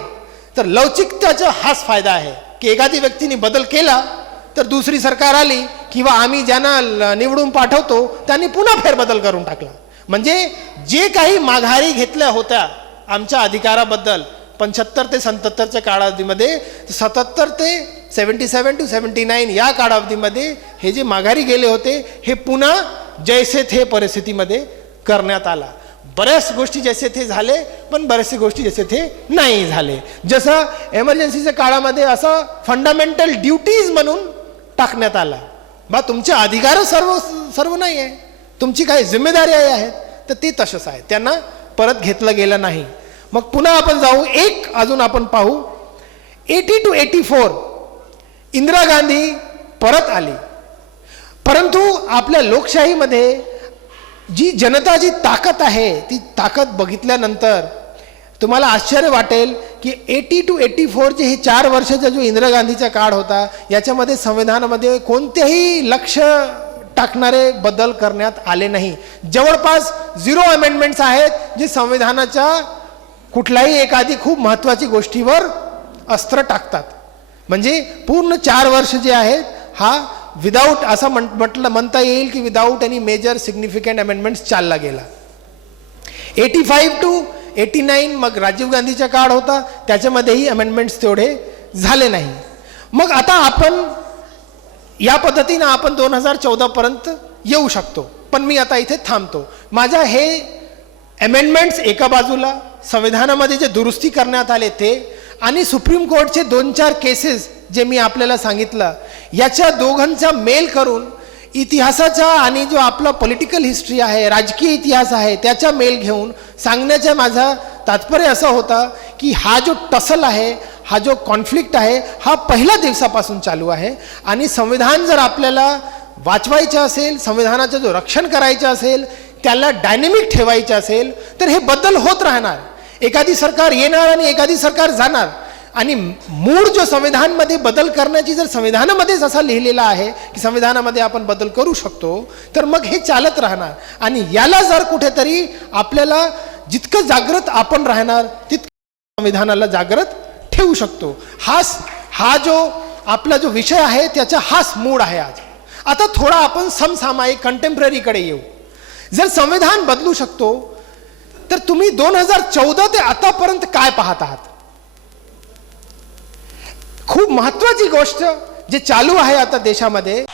तर लवचिकतेचा हाच फायदा आहे की एखादी व्यक्तीने बदल केला तर दुसरी सरकार आली किंवा आम्ही ज्यांना निवडून पाठवतो त्यांनी पुन्हा फेरबदल करून टाकला. म्हणजे जे काही माघारी घेतल्या होत्या आमच्या अधिकाराबद्दल 75 ते 77च्या कालावधीमध्ये, 77 ते 77 to 79 या कालावधीमध्ये हे जे माघारी गेले होते हे पुन्हा जैसे थे परिस्थितीमध्ये करण्यात आला. बऱ्याच गोष्टी जैसे थे झाले पण बऱ्याचशा गोष्टी जैसे थे नाही झाले. जसं एमर्जन्सीच्या काळामध्ये असं फंडामेंटल ड्युटीज म्हणून टाकण्यात आला, बा तुमचे अधिकार सर्व नाही आहे, तुमची काही जिम्मेदारी आहेत, तर ते तसंच आहे, त्यांना परत घेतलं गेलं नाही. मग पुन्हा आपण जाऊ, एक अजून आपण पाहू, 80 to 84 इंदिरा गांधी परत आली. परंतु आपल्या लोकशाहीमध्ये जी जनताची ताकद आहे ती ताकद बघितल्यानंतर तुम्हाला आश्चर्य वाटेल की 80 to 84 जे हे 4 वर्षाचा जो इंदिरा गांधीचा काळ होता याच्यामध्ये संविधानामध्ये कोणतेही लक्ष टाकणारे बदल करण्यात आले नाही. जवळपास 0 अमेंडमेंट्स आहेत जे संविधानाच्या कुठल्याही एखादी खूप महत्त्वाची गोष्टीवर अस्त्र टाकतात. म्हणजे पूर्ण 4 वर्ष जे आहेत हा विदाऊट असं म्हणता येईल की without any major significant amendments चालला गेला. 85 to 89 मग राजीव गांधीचा काळ होता, त्याच्यामध्येही अमेंडमेंट्स तेवढे झाले नाही. मग आता आपण या पद्धतीनं आपण 2014 पर्यंत येऊ शकतो. पण मी आता इथे थांबतो. माझ्या हे अमेंडमेंट्स एका बाजूला, संविधानामध्ये जे दुरुस्ती करण्यात आले ते, आणि सुप्रीम कोर्टचे 2-4 केसेस जे मी आपल्याला सांगितलं, याच्या दोघांचा मेल करून इतिहासाचा आणि जो आपला पॉलिटिकल हिस्ट्री आहे, राजकीय इतिहास आहे, त्याचा मेल घेऊन सांगण्याचा माझा तात्पर्य असं होता की हा जो टसल आहे, हा जो कॉन्फ्लिक्ट आहे, हा पहिल्या दिवसापासून चालू आहे. आणि संविधान जर आपल्याला वाचवायचं असेल, संविधानाचं जो रक्षण करायचं असेल, त्याला डायनेमिक ठेवायचं असेल तर हे बदल होत राहणार. एखादी सरकार येणार आणि एखादी सरकार जाणार. आणि मूळ जो संविधानमध्ये बदल करण्याची जर संविधानामध्येच असा लिहिलेला आहे की संविधानामध्ये आपण बदल करू शकतो, तर मग हे चालत राहणार. आणि याला जर कुठेतरी आपल्याला जितकं जागृत आपण राहणार तितकं संविधानाला जागृत ठेवू शकतो. हा जो आपला जो विषय आहे त्याचा हाच मूळ आहे आज. आता थोडा आपण समसामायिक कंटेम्पररीकडे येऊ. जर संविधान बदलू शकतो तर तुम्ही 2014 ते आतापर्यंत काय पाहत आहात? खूप महत्वाची गोष्ट जे चालू आहे आता देशामध्ये,